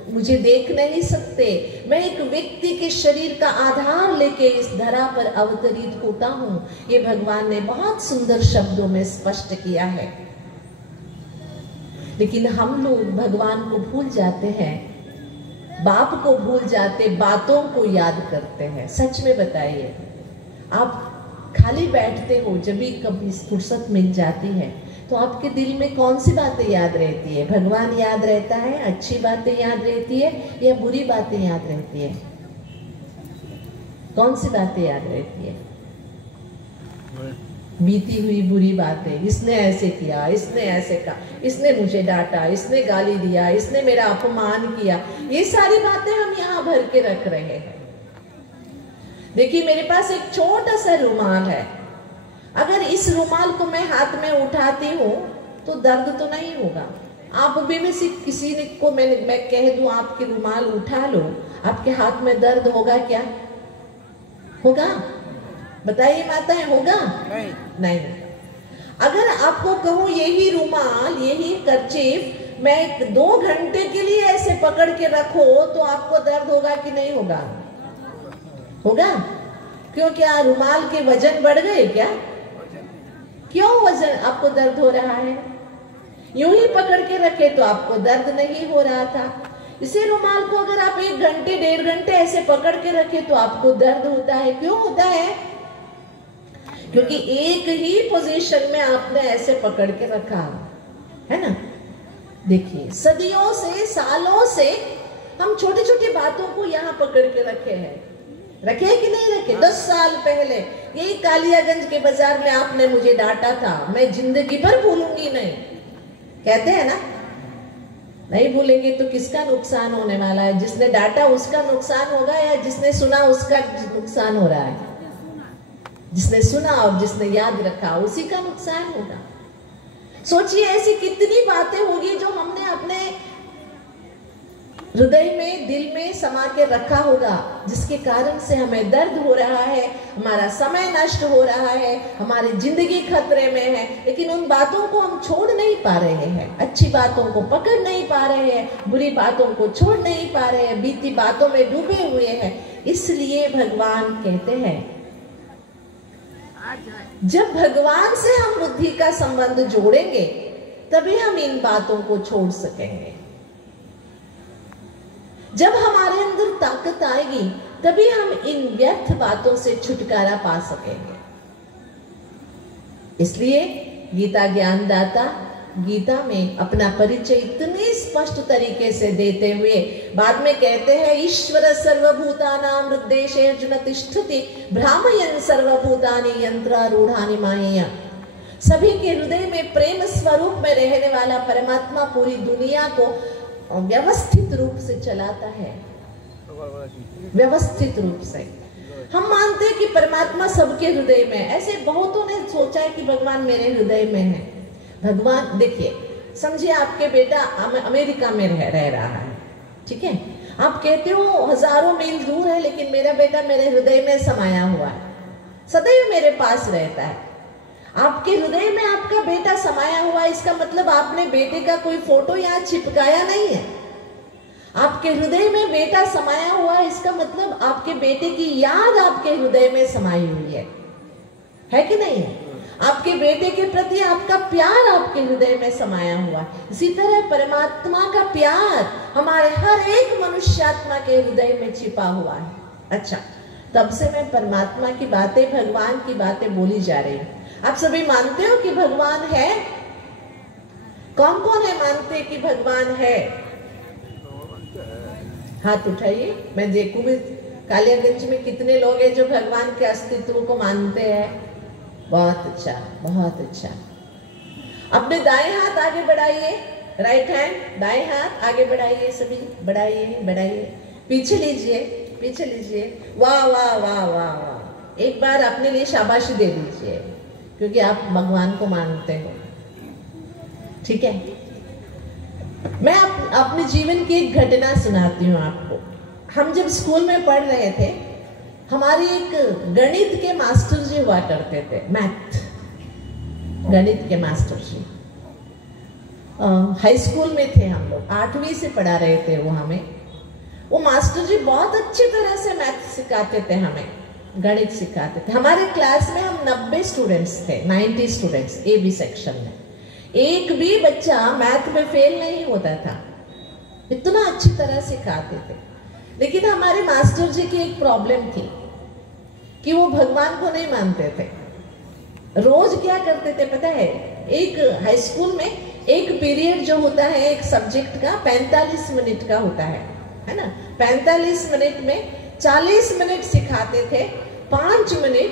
मुझे देख नहीं सकते। मैं एक व्यक्ति के शरीर का आधार लेके इस धरा पर अवतरित होता हूँ। ये भगवान ने बहुत सुंदर शब्दों में स्पष्ट किया है। लेकिन हम लोग भगवान को भूल जाते हैं, बाप को भूल जाते, बातों को याद करते हैं। सच में बताइए, आप खाली बैठते हो, जब भी कभी फुर्सत मिल जाती है तो आपके दिल में कौन सी बातें याद रहती है? भगवान याद रहता है, अच्छी बातें याद रहती है या बुरी बातें याद रहती है? कौन सी बातें याद रहती है? बीती हुई बुरी बातें, इसने ऐसे किया, इसने ऐसे कहा, इसने मुझे डांटा, इसने गाली दिया, इसने मेरा अपमान किया, ये सारी बातें हम यहाँ भर के रख रहे हैं। देखिए, मेरे पास एक छोटा सा रुमाल है, अगर इस रुमाल को मैं हाथ में उठाती हूँ तो दर्द तो नहीं होगा। आप भी में से किसी ने को मैं कह दूं आपके रुमाल उठा लो, आपके हाथ में दर्द होगा क्या? होगा? बताइए माताएं, होगा? नहीं। अगर आपको कहूँ यही रुमाल, यही कर्चीफ मैं 2 घंटे के लिए ऐसे पकड़ के रखो तो आपको दर्द होगा कि नहीं होगा? होगा। क्यों? क्या रुमाल के वजन बढ़ गए क्या? क्यों वजन आपको दर्द हो रहा है? यूं ही पकड़ के रखे तो आपको दर्द नहीं हो रहा था। इसे रुमाल को अगर आप 1 घंटे 1.5 घंटे ऐसे पकड़ के रखे तो आपको दर्द होता है। क्यों होता है? क्योंकि एक ही पोजीशन में आपने ऐसे पकड़ के रखा है ना। देखिए, सदियों से, सालों से हम छोटी छोटी बातों को यहाँ पकड़ के रखे हैं। रखे कि नहीं रखे? 10 साल पहले यही कालियागंज के बाजार में आपने मुझे डांटा था, मैं जिंदगी भर भूलूंगी नहीं। कहते हैं ना, नहीं भूलेंगे तो किसका नुकसान होने वाला है? जिसने डांटा उसका नुकसान होगा या जिसने सुना उसका नुकसान हो रहा है? जिसने सुना और जिसने याद रखा उसी का नुकसान होगा। सोचिए, ऐसी कितनी बातें होगी जो हमने अपने हृदय में, दिल में समा के रखा होगा, जिसके कारण से हमें दर्द हो रहा है, हमारा समय नष्ट हो रहा है, हमारी जिंदगी खतरे में है। लेकिन उन बातों को हम छोड़ नहीं पा रहे हैं, अच्छी बातों को पकड़ नहीं पा रहे हैं, बुरी बातों को छोड़ नहीं पा रहे हैं, बीती बातों में डूबे हुए हैं। इसलिए भगवान कहते हैं, जब भगवान से हम बुद्धि का संबंध जोड़ेंगे तभी हम इन बातों को छोड़ सकेंगे। जब हमारे अंदर ताकत आएगी तभी हम इन व्यर्थ बातों से छुटकारा पा सकेंगे। इसलिए गीता ज्ञानदाता गीता में अपना परिचय इतने स्पष्ट तरीके से देते हुए बाद में कहते हैं, ईश्वर सर्वभूतानां हृद्देशे अर्जुन तिष्ठति भ्रामयन् सर्वभूतानि यंत्रारूढ़ानि मायया। सभी के हृदय में प्रेम स्वरूप में रहने वाला परमात्मा पूरी दुनिया को व्यवस्थित रूप से चलाता है। व्यवस्थित रूप से हम मानते हैं कि परमात्मा सबके हृदय में। ऐसे बहुतों ने सोचा है कि भगवान मेरे हृदय में है। भगवान, देखिए, समझिए आपके बेटा अमेरिका में रह रहा है, ठीक है? आप कहते हो हजारों मील दूर है, लेकिन मेरा बेटा मेरे हृदय में समाया हुआ है, सदैव मेरे पास रहता है। आपके हृदय में आपका बेटा समाया हुआ है, इसका मतलब आपने बेटे का कोई फोटो यहाँ चिपकाया नहीं है। आपके हृदय में बेटा समाया हुआ है, इसका मतलब आपके बेटे की याद आपके हृदय में समाई हुई है कि नहीं है? आपके बेटे के प्रति आपका प्यार आपके हृदय में समाया हुआ है। इसी तरह परमात्मा का प्यार हमारे हर एक मनुष्यात्मा के हृदय में छिपा हुआ है। अच्छा, तब से मैं परमात्मा की बातें, भगवान की बातें बोली जा रही हूँ। आप सभी मानते हो कि भगवान है? कौन कौन है मानते कि भगवान है? हाथ उठाइए, मैं देखूंगी कालियागंज में कितने लोग हैं जो भगवान के अस्तित्व को मानते हैं। बहुत अच्छा, बहुत अच्छा। अपने दाएं हाथ आगे बढ़ाइए, राइट हैंड, दाएं हाथ आगे बढ़ाइए, सभी बढ़ाइए बढ़ाइए, पीछे लीजिए, पीछे लीजिए। वाह वाह वाह वाह वाह। एक बार अपने लिए शाबाशी दे दीजिए, क्योंकि आप भगवान को मानते हो, ठीक है? मैं अपने जीवन की एक घटना सुनाती हूँ आपको। हम जब स्कूल में पढ़ रहे थे, हमारी एक गणित के मास्टर जी हुआ करते थे, मैथ गणित के मास्टर जी। हाई स्कूल में थे हम लोग, 8वीं से पढ़ा रहे थे वो हमें। वो मास्टर जी बहुत अच्छी तरह से मैथ सिखाते थे, हमें गणित सिखाते थे। हमारे क्लास में हम 90 स्टूडेंट्स थे, 90 स्टूडेंट्स ए बी सेक्शन में। एक भी बच्चा मैथ में फेल नहीं होता था, इतना अच्छी तरह सिखाते थे। लेकिन हमारे मास्टर जी की एक प्रॉब्लम थी कि वो भगवान को नहीं मानते थे। रोज क्या करते थे पता है? एक हाई स्कूल में एक पीरियड जो होता है एक सब्जेक्ट का 45 मिनट का होता है ना? 45 मिनट में 40 मिनट सिखाते थे, 5 मिनट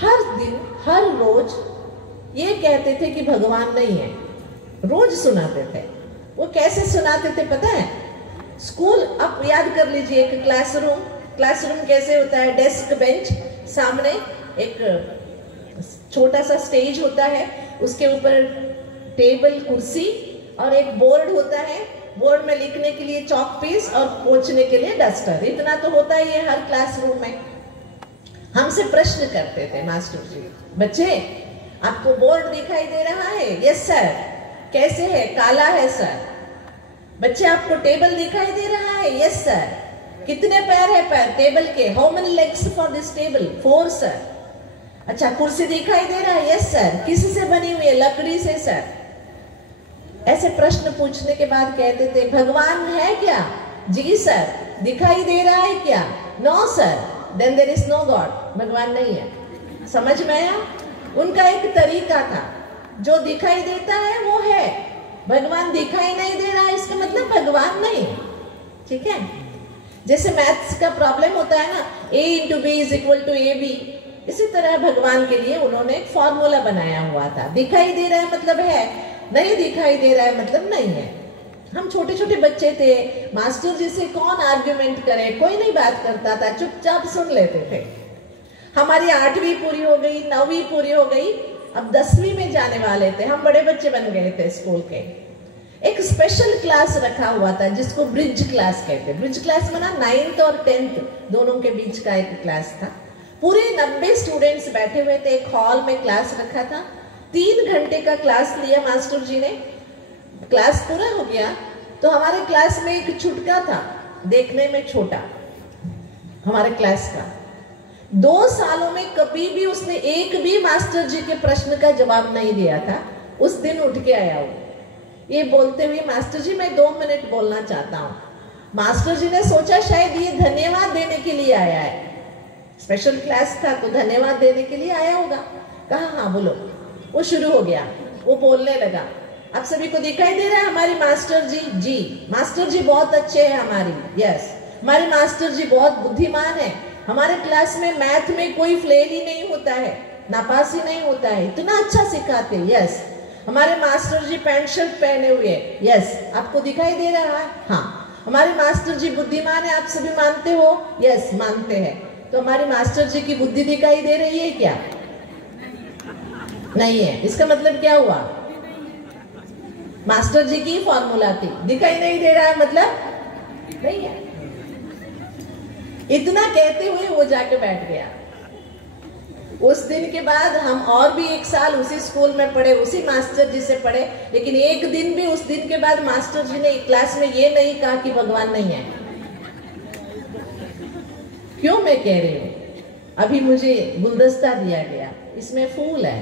हर दिन हर रोज ये कहते थे कि भगवान नहीं है। रोज सुनाते थे। वो कैसे सुनाते थे पता है? स्कूल, आप याद कर लीजिए, एक क्लासरूम कैसे होता है? डेस्क बेंच, सामने एक छोटा सा स्टेज होता है, उसके ऊपर टेबल कुर्सी और एक बोर्ड होता है। बोर्ड में लिखने के लिए चॉक पीस और पोंछने के लिए डस्टर। इतना तो होता ही है हर क्लासरूम में। हमसे प्रश्न करते थे मास्टर जी, बच्चे आपको बोर्ड दिखाई दे रहा है? Yes sir. कैसे है? काला है सर। बच्चे आपको टेबल दिखाई दे रहा है? Yes sir. कितने पैर है पैर टेबल के? How many legs for this table? 4 sir. अच्छा, कुर्सी दिखाई दे रहा है? Yes sir. किस से बनी हुई है? लकड़ी से सर। ऐसे प्रश्न पूछने के बाद कहते थे भगवान है क्या? जी सर। दिखाई दे रहा है क्या? No sir. Then there is no god. भगवान नहीं है। समझ में आया? उनका एक तरीका था, जो दिखाई देता है वो है, भगवान दिखाई नहीं दे रहा है इसका मतलब भगवान नहीं। ठीक है, जैसे मैथ्स का प्रॉब्लम होता है ना, a × b = ab, इसी तरह भगवान के लिए उन्होंने एक फॉर्मूला बनाया हुआ था। दिखाई दे रहा है मतलब है, नहीं दिखाई दे रहा है मतलब नहीं है। हम छोटे छोटे बच्चे थे, मास्टर जी से कौन आर्ग्यूमेंट करे, कोई नहीं बात करता था, चुपचाप सुन लेते थे। हमारी 8वीं पूरी हो गई, 9वीं पूरी हो गई, अब 10वीं में जाने वाले थे, हम बड़े बच्चे बन गए थे स्कूल के। एक स्पेशल क्लास रखा हुआ था जिसको ब्रिज क्लास कहते हैं। ब्रिज क्लास माना 9th और 10th दोनों के बीच का एक क्लास था। पूरे 90 स्टूडेंट्स बैठे हुए थे, एक हॉल में क्लास रखा था। 3 घंटे का क्लास लिया मास्टर जी ने। क्लास पूरा हो गया तो हमारे क्लास में एक छुटका था, देखने में छोटा, हमारे क्लास का। 2 सालों में कभी भी उसने एक भी मास्टर जी के प्रश्न का जवाब नहीं दिया था। उस दिन उठ के आया वो, ये बोलते हुए मास्टर जी मैं 2 मिनट बोलना चाहता हूँ। मास्टर जी ने सोचा शायद ये धन्यवाद देने के लिए आया है, स्पेशल क्लास था तो धन्यवाद देने के लिए आया होगा। कहा हाँ बोलो। वो शुरू हो गया, वो बोलने लगा। आप सभी को दिखाई दे रहा है हमारी मास्टर जी? जी। मास्टर जी बहुत अच्छे हैं हमारी? यस। हमारे मास्टर जी बहुत बुद्धिमान है, हमारे क्लास में मैथ में कोई फेल ही नहीं होता है, नापास ही नहीं होता है, इतना अच्छा सिखाते। यस। हमारे मास्टर जी पैंट शर्ट पहने हुए? यस। आपको दिखाई दे रहा है? हाँ। हमारे मास्टर जी बुद्धिमान है, आप सभी मानते हो? यस, मानते हैं। तो हमारे मास्टर जी की बुद्धि दिखाई दे रही है क्या? नहीं है। इसका मतलब क्या हुआ? मास्टर जी की फॉर्मूला थी, दिखाई नहीं दे रहा है मतलब नहीं है। इतना कहते हुए वो जाके बैठ गया। उस दिन के बाद हम और भी 1 साल उसी स्कूल में पढ़े, उसी मास्टर जी से पढ़े, लेकिन एक दिन भी उस दिन के बाद मास्टर जी ने क्लास में ये नहीं कहा कि भगवान नहीं है। क्यों मैं कह रही हूँ? अभी मुझे गुलदस्ता दिया गया, इसमें फूल है,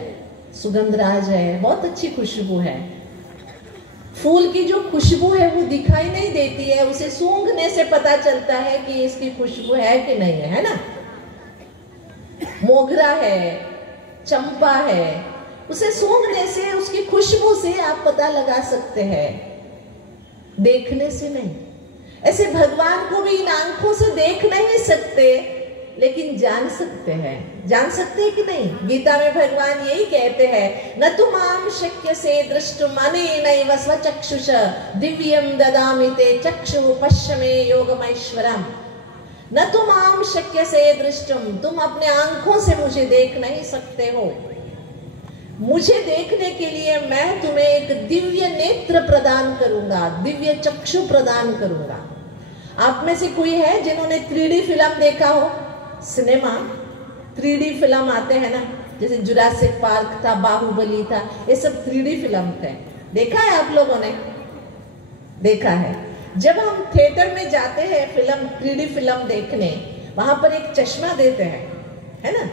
सुगंधराज है, बहुत अच्छी खुशबू है। फूल की जो खुशबू है वो दिखाई नहीं देती है, उसे सूंघने से पता चलता है कि इसकी खुशबू है कि नहीं है ना। मोगरा है, चंपा है, उसे सूंघने से, उसकी खुशबू से आप पता लगा सकते हैं, देखने से नहीं। ऐसे भगवान को भी इन आंखों से देख नहीं सकते, लेकिन जान सकते हैं। जान सकते हैं कि नहीं? गीता में भगवान यही कहते हैं, न तु माम शक्य से दृष्टुम अनेनैव स्वचक्षुष दिव्यम ददामि ते चक्षु पश्य मे योगमैश्वरम। न तु माम शक्य से दृष्टुम, तुम अपने आंखों से मुझे देख नहीं सकते हो। मुझे देखने के लिए मैं तुम्हें एक दिव्य नेत्र प्रदान करूंगा, दिव्य चक्षु प्रदान करूंगा। आप में से कोई है जिन्होंने 3D फिल्म देखा हो? सिनेमा 3D फिल्म आते हैं ना, जैसे जुरासिक पार्क था, बाहुबली था, ये सब 3D फिल्म थे। देखा है आप लोगों ने? देखा है। जब हम थिएटर में जाते हैं फिल्म 3D फिल्म देखने, वहां पर एक चश्मा देते हैं, है ना,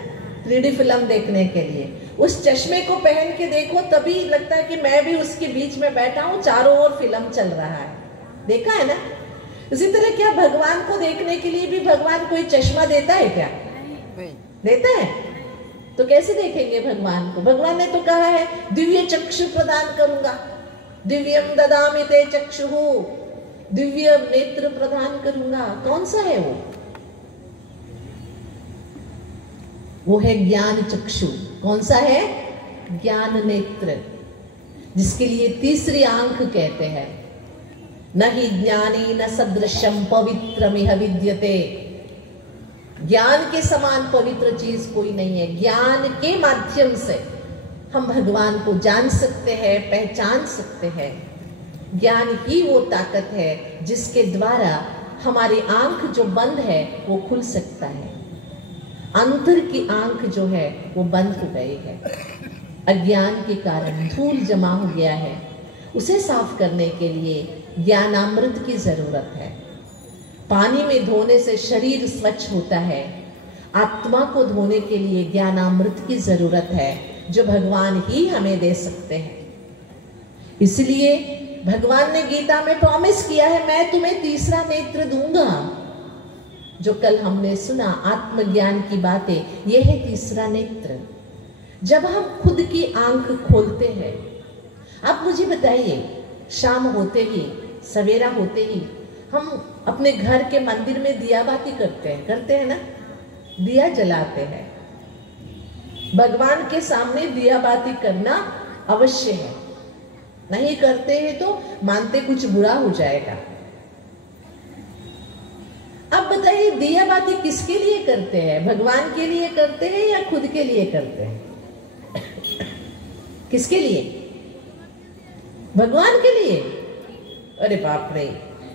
3D फिल्म देखने के लिए। उस चश्मे को पहन के देखो, तभी लगता है कि मैं भी उसके बीच में बैठा हूं, चारों ओर फिल्म चल रहा है। देखा है ना? इसी तरह क्या भगवान को देखने के लिए भी भगवान कोई चश्मा देता है क्या? देता है? तो कैसे देखेंगे भगवान को? भगवान ने तो कहा है दिव्य चक्षु प्रदान करूंगा, दिव्यम ददामि ते चक्षुः, दिव्य नेत्र प्रदान करूंगा। कौन सा है वो? वो है ज्ञान चक्षु। कौन सा है? ज्ञान नेत्र, जिसके लिए तीसरी आंख कहते हैं। न हि ज्ञानी न सदृशम पवित्रमिह विद्यते। ज्ञान के समान पवित्र चीज कोई नहीं है। ज्ञान के माध्यम से हम भगवान को जान सकते हैं, पहचान सकते हैं। ज्ञान ही वो ताकत है जिसके द्वारा हमारी आंख जो बंद है वो खुल सकता है। अंतर की आंख जो है वो बंद हो गई है, अज्ञान के कारण धूल जमा हो गया है। उसे साफ करने के लिए ज्ञानामृत की जरूरत है। पानी में धोने से शरीर स्वच्छ होता है, आत्मा को धोने के लिए ज्ञानामृत की जरूरत है, जो भगवान ही हमें दे सकते हैं। इसलिए भगवान ने गीता में प्रॉमिस किया है, मैं तुम्हें तीसरा नेत्र दूंगा। जो कल हमने सुना आत्मज्ञान की बातें, यह है तीसरा नेत्र। जब हम खुद की आंख खोलते हैं, आप मुझे बताइए, शाम होते ही, सवेरा होते ही हम अपने घर के मंदिर में दिया बाती करते हैं ना, दिया जलाते हैं। भगवान के सामने दिया बाती करना अवश्य है, नहीं करते हैं तो मानते कुछ बुरा हो जाएगा। अब बताइए, दिया बाती किसके लिए करते हैं? भगवान के लिए करते हैं या खुद के लिए करते हैं? किसके लिए? भगवान के लिए। अरे बाप रे,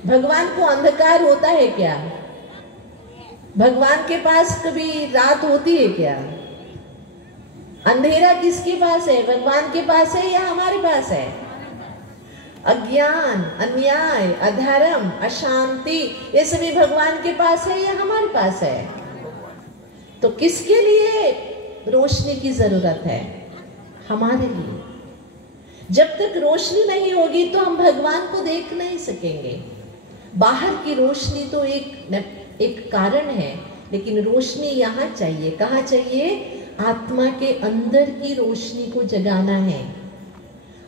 भगवान को अंधकार होता है क्या? भगवान के पास कभी रात होती है क्या? अंधेरा किसके पास है? भगवान के पास है या हमारे पास है? अज्ञान, अन्याय, अधर्म, अशांति, ये सभी भगवान के पास है या हमारे पास है? तो किसके लिए रोशनी की जरूरत है? हमारे लिए। जब तक रोशनी नहीं होगी तो हम भगवान को देख नहीं सकेंगे। बाहर की रोशनी तो एक कारण है, लेकिन रोशनी यहाँ चाहिए। कहाँ चाहिए? आत्मा के अंदर की रोशनी को जगाना है,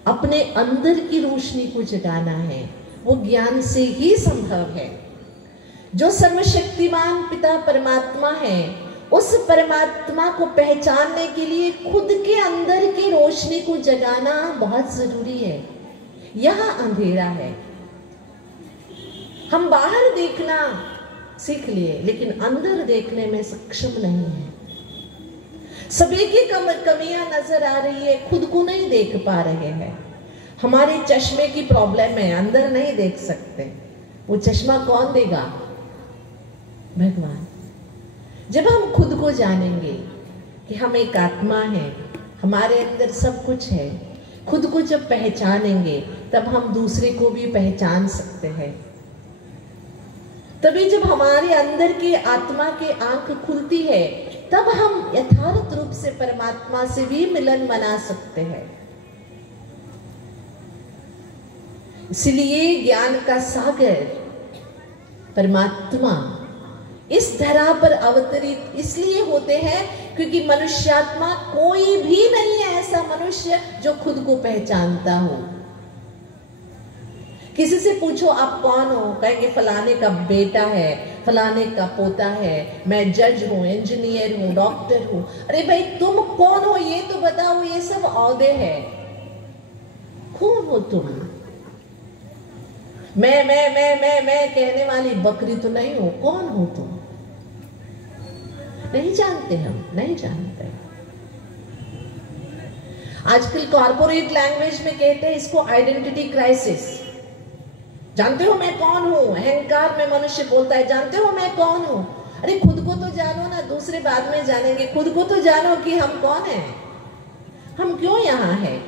अपने अंदर की रोशनी को जगाना है। वो ज्ञान से ही संभव है। जो सर्वशक्तिमान पिता परमात्मा है, उस परमात्मा को पहचानने के लिए खुद के अंदर की रोशनी को जगाना बहुत जरूरी है। यह अंधेरा है। हम बाहर देखना सीख लिए, लेकिन अंदर देखने में सक्षम नहीं है। सभी की कमियां नजर आ रही है, खुद को नहीं देख पा रहे हैं। हमारे चश्मे की प्रॉब्लम है, अंदर नहीं देख सकते। वो चश्मा कौन देगा? भगवान। जब हम खुद को जानेंगे कि हम एक आत्मा है, हमारे अंदर सब कुछ है, खुद को जब पहचानेंगे तब हम दूसरे को भी पहचान सकते हैं। तभी जब हमारे अंदर की आत्मा की आंख खुलती है, तब हम यथार्थ रूप से परमात्मा से भी मिलन बना सकते हैं। इसलिए ज्ञान का सागर परमात्मा इस धरा पर अवतरित इसलिए होते हैं क्योंकि मनुष्यात्मा कोई भी नहीं है ऐसा मनुष्य जो खुद को पहचानता हो। किसी से पूछो आप कौन हो, कहेंगे फलाने का बेटा है, फलाने का पोता है, मैं जज हूँ, इंजीनियर हूँ, डॉक्टर हूँ। अरे भाई तुम कौन हो ये तो बताओ, ये सब औहदे हैं। कौन हो तुम? मैं कहने वाली बकरी तो नहीं हो। कौन हो तुम? नहीं जानते, हम नहीं जानते। आजकल कॉर्पोरेट लैंग्वेज में कहते हैं इसको आइडेंटिटी क्राइसिस। जानते हो मैं कौन हूं? अहंकार में मनुष्य बोलता है जानते हो मैं कौन हूं। अरे खुद को तो जानो ना, दूसरे बाद में जानेंगे। खुद को तो जानो कि हम कौन हैं, हम क्यों यहां हैं।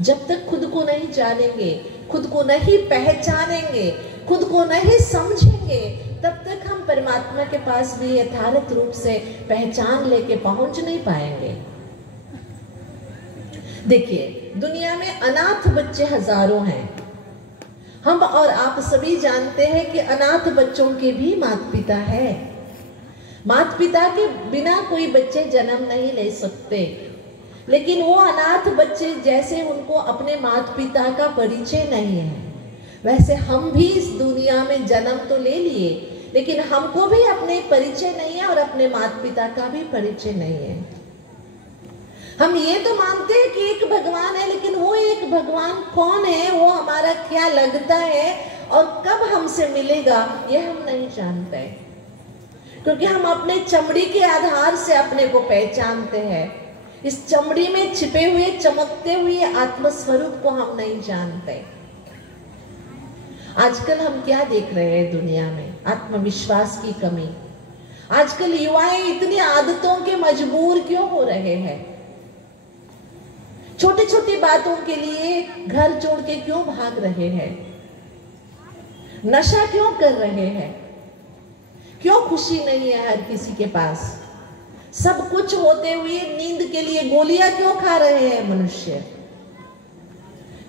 जब तक खुद को नहीं जानेंगे, खुद को नहीं पहचानेंगे, खुद को नहीं समझेंगे, तब तक हम परमात्मा के पास भी यथार्थ रूप से पहचान लेके पहुंच नहीं पाएंगे। देखिए दुनिया में अनाथ बच्चे हजारों हैं। हम और आप सभी जानते हैं कि अनाथ बच्चों के भी माता पिता है। माता पिता के बिना कोई बच्चे जन्म नहीं ले सकते, लेकिन वो अनाथ बच्चे जैसे उनको अपने माता पिता का परिचय नहीं है, वैसे हम भी इस दुनिया में जन्म तो ले लिए, लेकिन हमको भी अपने परिचय नहीं है और अपने माता पिता का भी परिचय नहीं है। हम ये तो मानते हैं कि एक भगवान है, लेकिन वो एक भगवान कौन है, वो हमारा क्या लगता है और कब हमसे मिलेगा, ये हम नहीं जानते, क्योंकि हम अपने चमड़ी के आधार से अपने को पहचानते हैं। इस चमड़ी में छिपे हुए चमकते हुए आत्मस्वरूप को हम नहीं जानते। आजकल हम क्या देख रहे हैं दुनिया में? आत्मविश्वास की कमी। आजकल युवाएं इतनी आदतों के मजबूर क्यों हो रहे हैं? छोटी छोटी बातों के लिए घर छोड़ के क्यों भाग रहे हैं? नशा क्यों कर रहे हैं? क्यों खुशी नहीं है हर किसी के पास? सब कुछ होते हुए नींद के लिए गोलियां क्यों खा रहे हैं मनुष्य?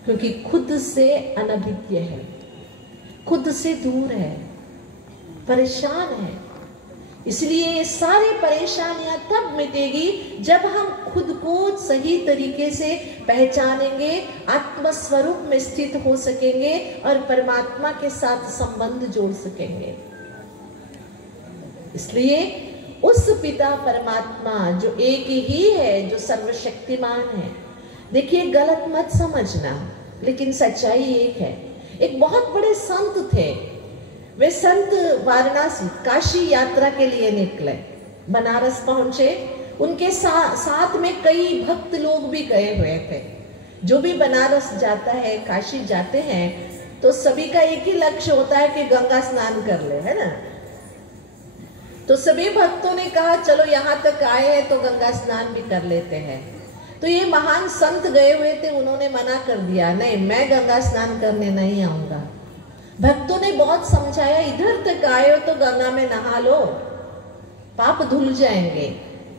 क्योंकि खुद से अनभिज्ञ है, खुद से दूर है, परेशान है। इसलिए ये सारी परेशानियां तब मिटेगी जब हम खुद को सही तरीके से पहचानेंगे, आत्मस्वरूप में स्थित हो सकेंगे और परमात्मा के साथ संबंध जोड़ सकेंगे। इसलिए उस पिता परमात्मा जो एक ही है, जो सर्वशक्तिमान है, देखिए गलत मत समझना, लेकिन सच्चाई एक है। एक बहुत बड़े संत थे, वे संत वाराणसी काशी यात्रा के लिए निकले, बनारस पहुंचे। उनके साथ में कई भक्त लोग भी गए हुए थे। जो भी बनारस जाता है, काशी जाते हैं, तो सभी का एक ही लक्ष्य होता है कि गंगा स्नान कर ले, है ना। तो सभी भक्तों ने कहा चलो यहाँ तक आए हैं तो गंगा स्नान भी कर लेते हैं। तो ये महान संत गए हुए थे, उन्होंने मना कर दिया, नहीं मैं गंगा स्नान करने नहीं आऊंगा। भक्तों ने बहुत समझाया, इधर तक आए हो तो गंगा में नहा लो, पाप धुल जाएंगे।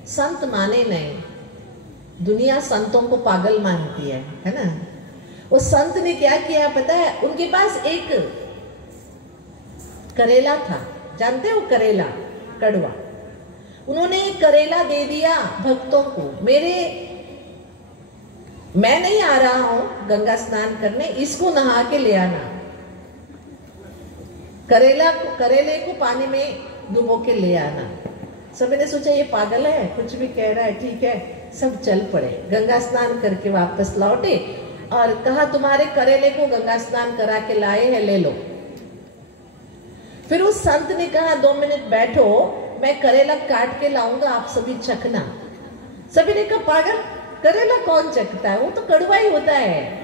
संत माने नहीं। दुनिया संतों को पागल मानती है ना। वो संत ने क्या किया पता है? उनके पास एक करेला था, जानते हो करेला, कड़वा। उन्होंने करेला दे दिया भक्तों को, मैं नहीं आ रहा हूं गंगा स्नान करने, इसको नहा के ले आना। करेले को पानी में डुबो के ले आना। सभी ने सोचा ये पागल है, कुछ भी कह रहा है, ठीक है। सब चल पड़े, गंगा स्नान करके वापस लौटे और कहा तुम्हारे करेले को गंगा स्नान करा के लाए हैं, ले लो। फिर उस संत ने कहा 2 मिनट बैठो, मैं करेला काट के लाऊंगा, आप सभी चखना। सभी ने कहा पागल, करेला कौन चखता है, वो तो कड़वा ही होता है।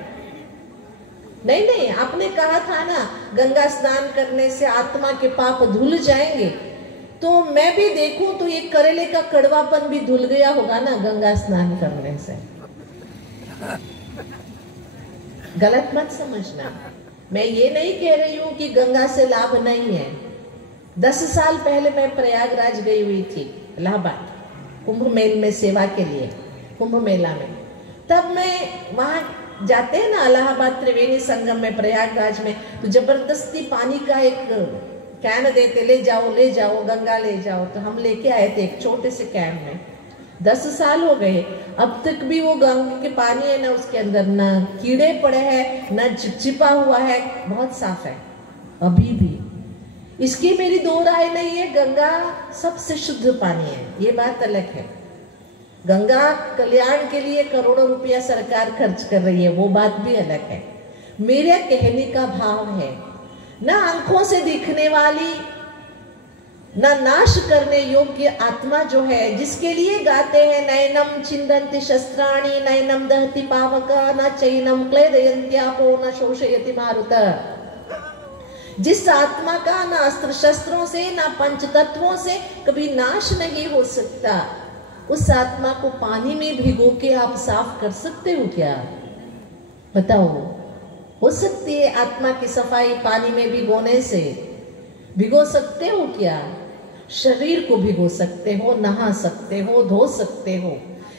नहीं नहीं, आपने कहा था ना गंगा स्नान करने से आत्मा के पाप धुल जाएंगे, तो मैं भी देखूं तो ये करेले का कड़वापन भी धुल गया होगा ना गंगा स्नान करने से। गलत मत समझना, मैं ये नहीं कह रही हूं कि गंगा से लाभ नहीं है। 10 साल पहले मैं प्रयागराज गई हुई थी, इलाहाबाद, कुंभ मेल में सेवा के लिए, कुंभ मेला में। तब मैं वहां जाते हैं ना इलाहाबाद त्रिवेणी संगम में, प्रयागराज में, तो जबरदस्ती पानी का एक कैन देते, ले जाओ गंगा ले जाओ। तो हम लेके आए थे एक छोटे से कैन में। 10 साल हो गए, अब तक भी वो गंगा के पानी है ना, उसके अंदर ना कीड़े पड़े हैं, ना चिपचिपा हुआ है, बहुत साफ है अभी भी। इसकी मेरी 2 राय नहीं है, गंगा सबसे शुद्ध पानी है, ये बात अलग है। गंगा कल्याण के लिए करोड़ों रुपया सरकार खर्च कर रही है, वो बात भी अलग है। मेरे कहने का भाव है, ना आंखों से दिखने वाली, ना नाश करने योग्य आत्मा जो है, जिसके लिए गाते हैं नैनम छिन्दन्ति शस्त्राणि नैनम दहति पावका न चैनम क्लेदयन्त्यापो न शोषयति मारुत। जिस आत्मा का ना अस्त्र शस्त्रों से, ना पंच तत्वों से कभी नाश नहीं हो सकता, उस आत्मा को पानी में भिगो के आप साफ कर सकते हो क्या? बताओ, हो सकती है आत्मा की सफाई पानी में भिगोने से? भिगो सकते हो क्या? शरीर को भिगो सकते हो, नहा सकते हो, धो सकते हो,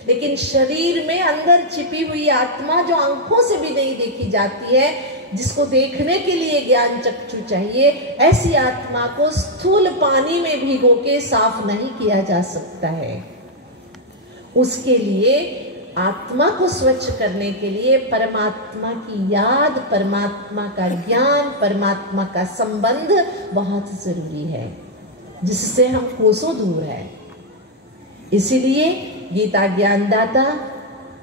लेकिन शरीर में अंदर छिपी हुई आत्मा जो आंखों से भी नहीं देखी जाती है, जिसको देखने के लिए ज्ञान चक्षु चाहिए, ऐसी आत्मा को स्थूल पानी में भिगो के साफ नहीं किया जा सकता है। उसके लिए आत्मा को स्वच्छ करने के लिए परमात्मा की याद, परमात्मा का ज्ञान, परमात्मा का संबंध बहुत जरूरी है, जिससे हम कोसों दूर है। इसीलिए गीता ज्ञानदाता,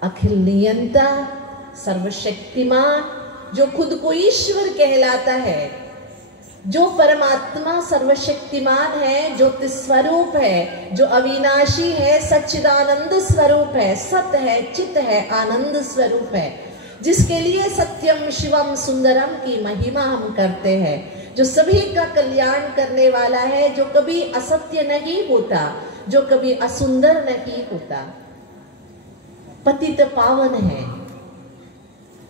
अखिल नियंता, सर्वशक्तिमान, जो खुद को ईश्वर कहलाता है, जो परमात्मा सर्वशक्तिमान है, ज्योति स्वरूप है, जो अविनाशी है, सच्चिदानंद स्वरूप है, सत है, चित है, आनंद स्वरूप है, जिसके लिए सत्यम शिवम सुंदरम की महिमा हम करते हैं, जो सभी का कल्याण करने वाला है, जो कभी असत्य नहीं होता, जो कभी असुंदर नहीं होता, पतित पावन है,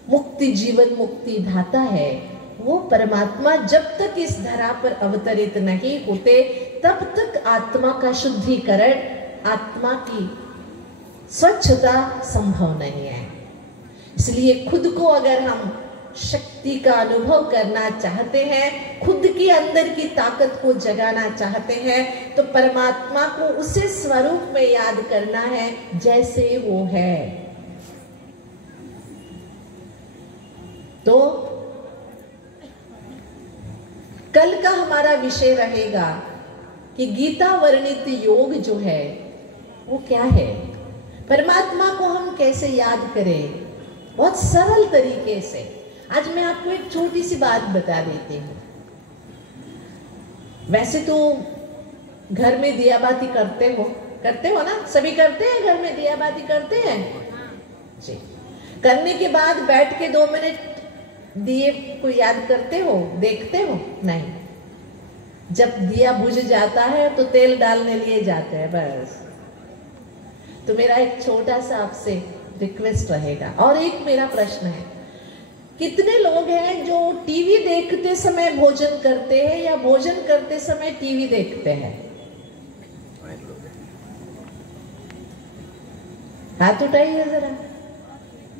मुक्ति जीवन मुक्ति दाता है, वो परमात्मा जब तक इस धरा पर अवतरित नहीं होते तब तक आत्मा का शुद्धिकरण, आत्मा की स्वच्छता संभव नहीं है। इसलिए खुद को अगर हम शक्ति का अनुभव करना चाहते हैं, खुद के अंदर की ताकत को जगाना चाहते हैं, तो परमात्मा को उसे स्वरूप में याद करना है जैसे वो है। तो कल का हमारा विषय रहेगा कि गीता वर्णित योग जो है वो क्या है, परमात्मा को हम कैसे याद करें, बहुत सरल तरीके से। आज मैं आपको एक छोटी सी बात बता देती हूँ। वैसे तो घर में दियाबाती करते हो ना, सभी करते हैं, घर में दियाबाती करते हैं जी। करने के बाद बैठ के 2 मिनट दिए को याद करते हो, देखते हो? नहीं। जब दिया बुझ जाता है तो तेल डालने लिए जाते हैं बस। तो मेरा एक छोटा सा आपसे रिक्वेस्ट रहेगा। और एक मेरा प्रश्न है, कितने लोग हैं जो टीवी देखते समय भोजन करते हैं या भोजन करते समय टीवी देखते हैं? हाथ उठाइए जरा।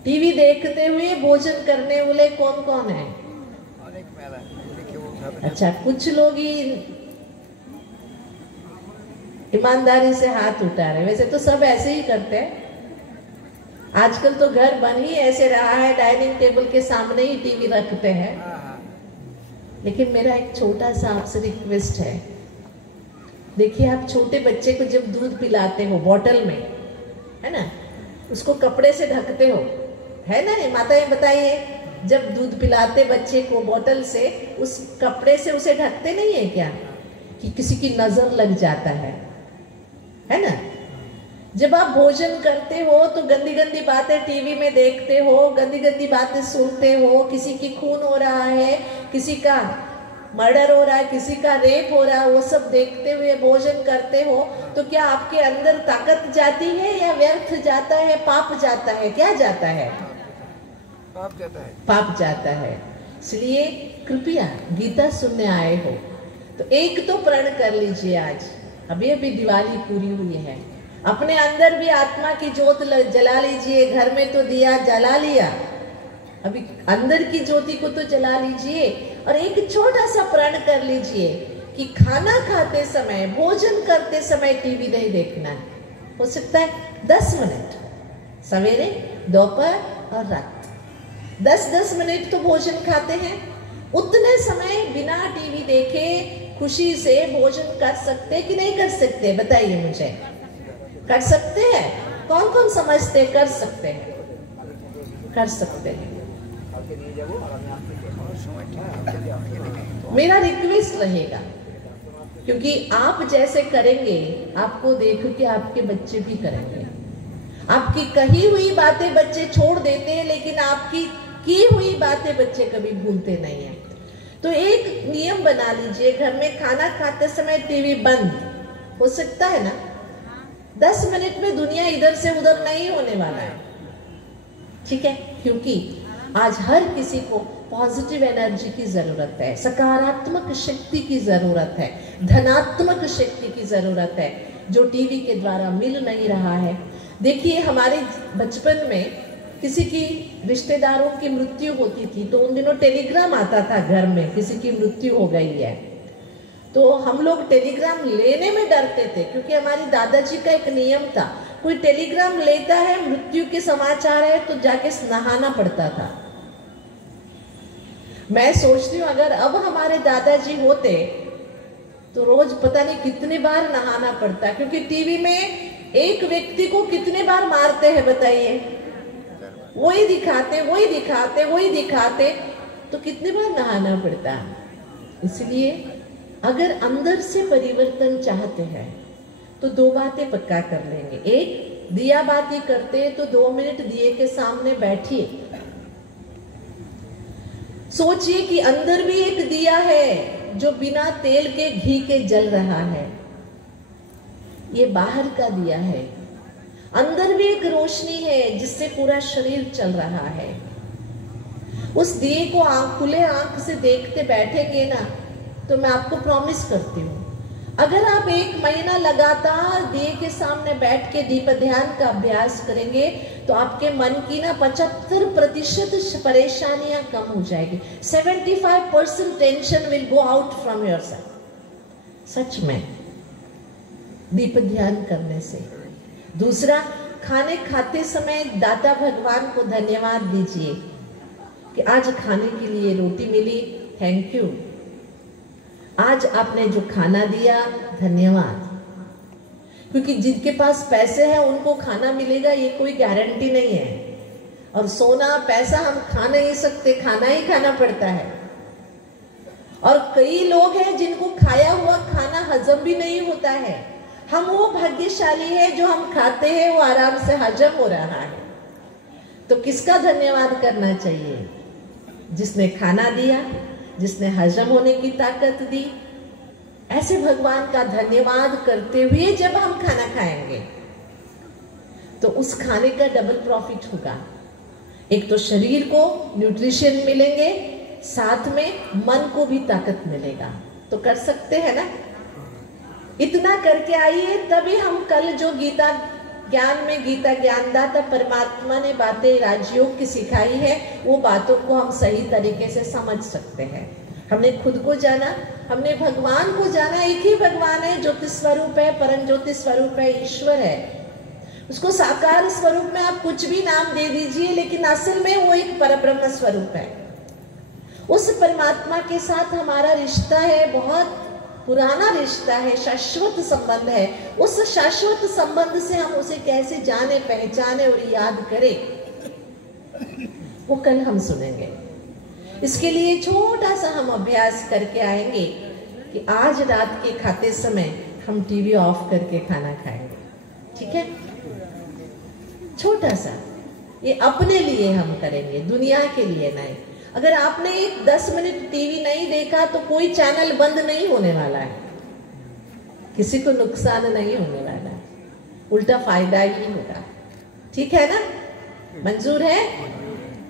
टीवी देखते हुए भोजन करने वाले कौन कौन है? अच्छा, कुछ लोग ही ईमानदारी से हाथ उठा रहे। वैसे तो सब ऐसे ही करते हैं। आजकल तो घर बन ही ऐसे रहा है, डाइनिंग टेबल के सामने ही टीवी रखते हैं। लेकिन मेरा एक छोटा सा आपसे रिक्वेस्ट है। देखिए, आप छोटे बच्चे को जब दूध पिलाते हो बॉटल में, है ना, उसको कपड़े से ढकते हो, है ना? माताएं बताइए, जब दूध पिलाते बच्चे को बॉटल से, उस कपड़े से उसे ढकते नहीं है क्या कि किसी की नजर लग जाता है ना? जब आप भोजन करते हो तो गंदी गंदी बातें टीवी में देखते हो, गंदी गंदी बातें सुनते हो, किसी की खून हो रहा है, किसी का मर्डर हो रहा है, किसी का रेप हो रहा है, वो सब देखते हुए भोजन करते हो, तो क्या आपके अंदर ताकत जाती है या व्यर्थ जाता है, पाप जाता है? क्या जाता है? पाप जाता है। पाप जाता है। इसलिए कृपया गीता सुनने आए हो तो एक तो प्रण कर लीजिए। आज अभी अभी दिवाली पूरी हुई है, अपने अंदर भी आत्मा की जोत जला लीजिए। घर में तो दिया जला लिया, अभी अंदर की ज्योति को तो जला लीजिए। और एक छोटा सा प्रण कर लीजिए कि खाना खाते समय, भोजन करते समय टीवी नहीं देखना है। हो सकता है 10 मिनट, सवेरे, दोपहर और रात, 10-10 मिनट तो भोजन खाते हैं, उतने समय बिना टीवी देखे खुशी से भोजन कर सकते कि नहीं कर सकते? बताइए मुझे। कर सकते हैं? कौन कौन समझते कर सकते हैं? कर सकते हैं। मेरा रिक्वेस्ट रहेगा, क्योंकि आप जैसे करेंगे आपको देख के आपके बच्चे भी करेंगे। आपकी कही हुई बातें बच्चे छोड़ देते हैं, लेकिन आपकी की हुई बातें बच्चे कभी भूलते नहीं हैं। तो एक नियम बना लीजिए, घर में खाना खाते समय टीवी बंद। हो सकता है ना? 10 मिनट में दुनिया इधर से उधर नहीं होने वाला है, ठीक है? क्योंकि आज हर किसी को पॉजिटिव एनर्जी की जरूरत है, सकारात्मक शक्ति की जरूरत है, धनात्मक शक्ति की जरूरत है, जो टीवी के द्वारा मिल नहीं रहा है। देखिए, हमारे बचपन में किसी की रिश्तेदारों की मृत्यु होती थी तो उन दिनों टेलीग्राम आता था घर में, किसी की मृत्यु हो गई है तो हम लोग टेलीग्राम लेने में डरते थे, क्योंकि हमारी दादाजी का एक नियम था, कोई टेलीग्राम लेता है, मृत्यु के समाचार है, तो जाके नहाना पड़ता था। मैं सोचती हूँ अगर अब हमारे दादाजी होते तो रोज पता नहीं कितने बार नहाना पड़ता, क्योंकि टीवी में एक व्यक्ति को कितने बार मारते हैं बताइए? वही दिखाते तो कितने बार नहाना पड़ता है। इसलिए अगर अंदर से परिवर्तन चाहते हैं तो 2 बातें पक्का कर लेंगे। एक, दिया बाती करते हैं तो 2 मिनट दिए के सामने बैठिए, सोचिए कि अंदर भी एक दिया है जो बिना तेल के घी के जल रहा है। ये बाहर का दिया है, अंदर भी एक रोशनी है जिससे पूरा शरीर चल रहा है। उस दिए को खुले आंख से देखते बैठेंगे ना, तो मैं आपको प्रॉमिस करती हूँ, अगर आप 1 महीना लगातार दिए के सामने बैठ के दीप ध्यान का अभ्यास करेंगे तो आपके मन की ना 75% परेशानियां कम हो जाएगी। 75% tension will go out from yourself. सच में दीप ध्यान करने से। दूसरा, खाने खाते समय दाता भगवान को धन्यवाद दीजिए कि आज खाने के लिए रोटी मिली, थैंक यू। आज आपने जो खाना दिया, धन्यवाद। क्योंकि जिनके पास पैसे हैं उनको खाना मिलेगा ये कोई गारंटी नहीं है, और सोना पैसा हम खा नहीं सकते, खाना ही खाना पड़ता है। और कई लोग हैं जिनको खाया हुआ खाना हजम भी नहीं होता है। हम वो भाग्यशाली है जो हम खाते हैं वो आराम से हजम हो रहा है। तो किसका धन्यवाद करना चाहिए? जिसने खाना दिया, जिसने हजम होने की ताकत दी। ऐसे भगवान का धन्यवाद करते हुए जब हम खाना खाएंगे तो उस खाने का डबल प्रॉफिट होगा। एक तो शरीर को न्यूट्रिशन मिलेंगे, साथ में मन को भी ताकत मिलेगा। तो कर सकते हैं ना? इतना करके आइए, तभी हम कल जो गीता ज्ञान में गीता ज्ञानदाता परमात्मा ने बातें राजयोग की सिखाई है, वो बातों को हम सही तरीके से समझ सकते हैं। हमने खुद को जाना, हमने भगवान को जाना। एक ही भगवान है, ज्योति स्वरूप है, परम ज्योति स्वरूप है, ईश्वर है। उसको साकार स्वरूप में आप कुछ भी नाम दे दीजिए, लेकिन असल में वो एक परब्रह्म स्वरूप है। उस परमात्मा के साथ हमारा रिश्ता है, बहुत पुराना रिश्ता है, शाश्वत संबंध है। उस शाश्वत संबंध से हम उसे कैसे जाने, पहचाने और याद करें, वो कल हम सुनेंगे। इसके लिए छोटा सा हम अभ्यास करके आएंगे कि आज रात के खाते समय हम टीवी ऑफ करके खाना खाएंगे। ठीक है? छोटा सा, ये अपने लिए हम करेंगे, दुनिया के लिए नहीं। अगर आपने 10 मिनट टीवी नहीं देखा तो कोई चैनल बंद नहीं होने वाला है, किसी को नुकसान नहीं होने वाला है, उल्टा फायदा ही होगा। ठीक है ना? मंजूर है?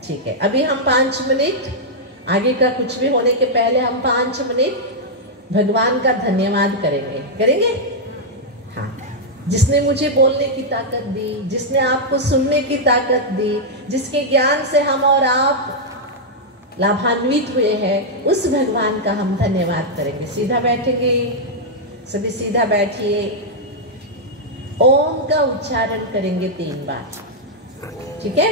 ठीक है। अभी हम 5 मिनट, आगे का कुछ भी होने के पहले हम 5 मिनट भगवान का धन्यवाद करेंगे। करेंगे? हाँ। जिसने मुझे बोलने की ताकत दी, जिसने आपको सुनने की ताकत दी, जिसके ज्ञान से हम और आप लाभान्वित हुए हैं, उस भगवान का हम धन्यवाद करेंगे। सीधा बैठेंगे, सभी सीधा बैठिए। ओम का उच्चारण करेंगे 3 बार। ठीक है?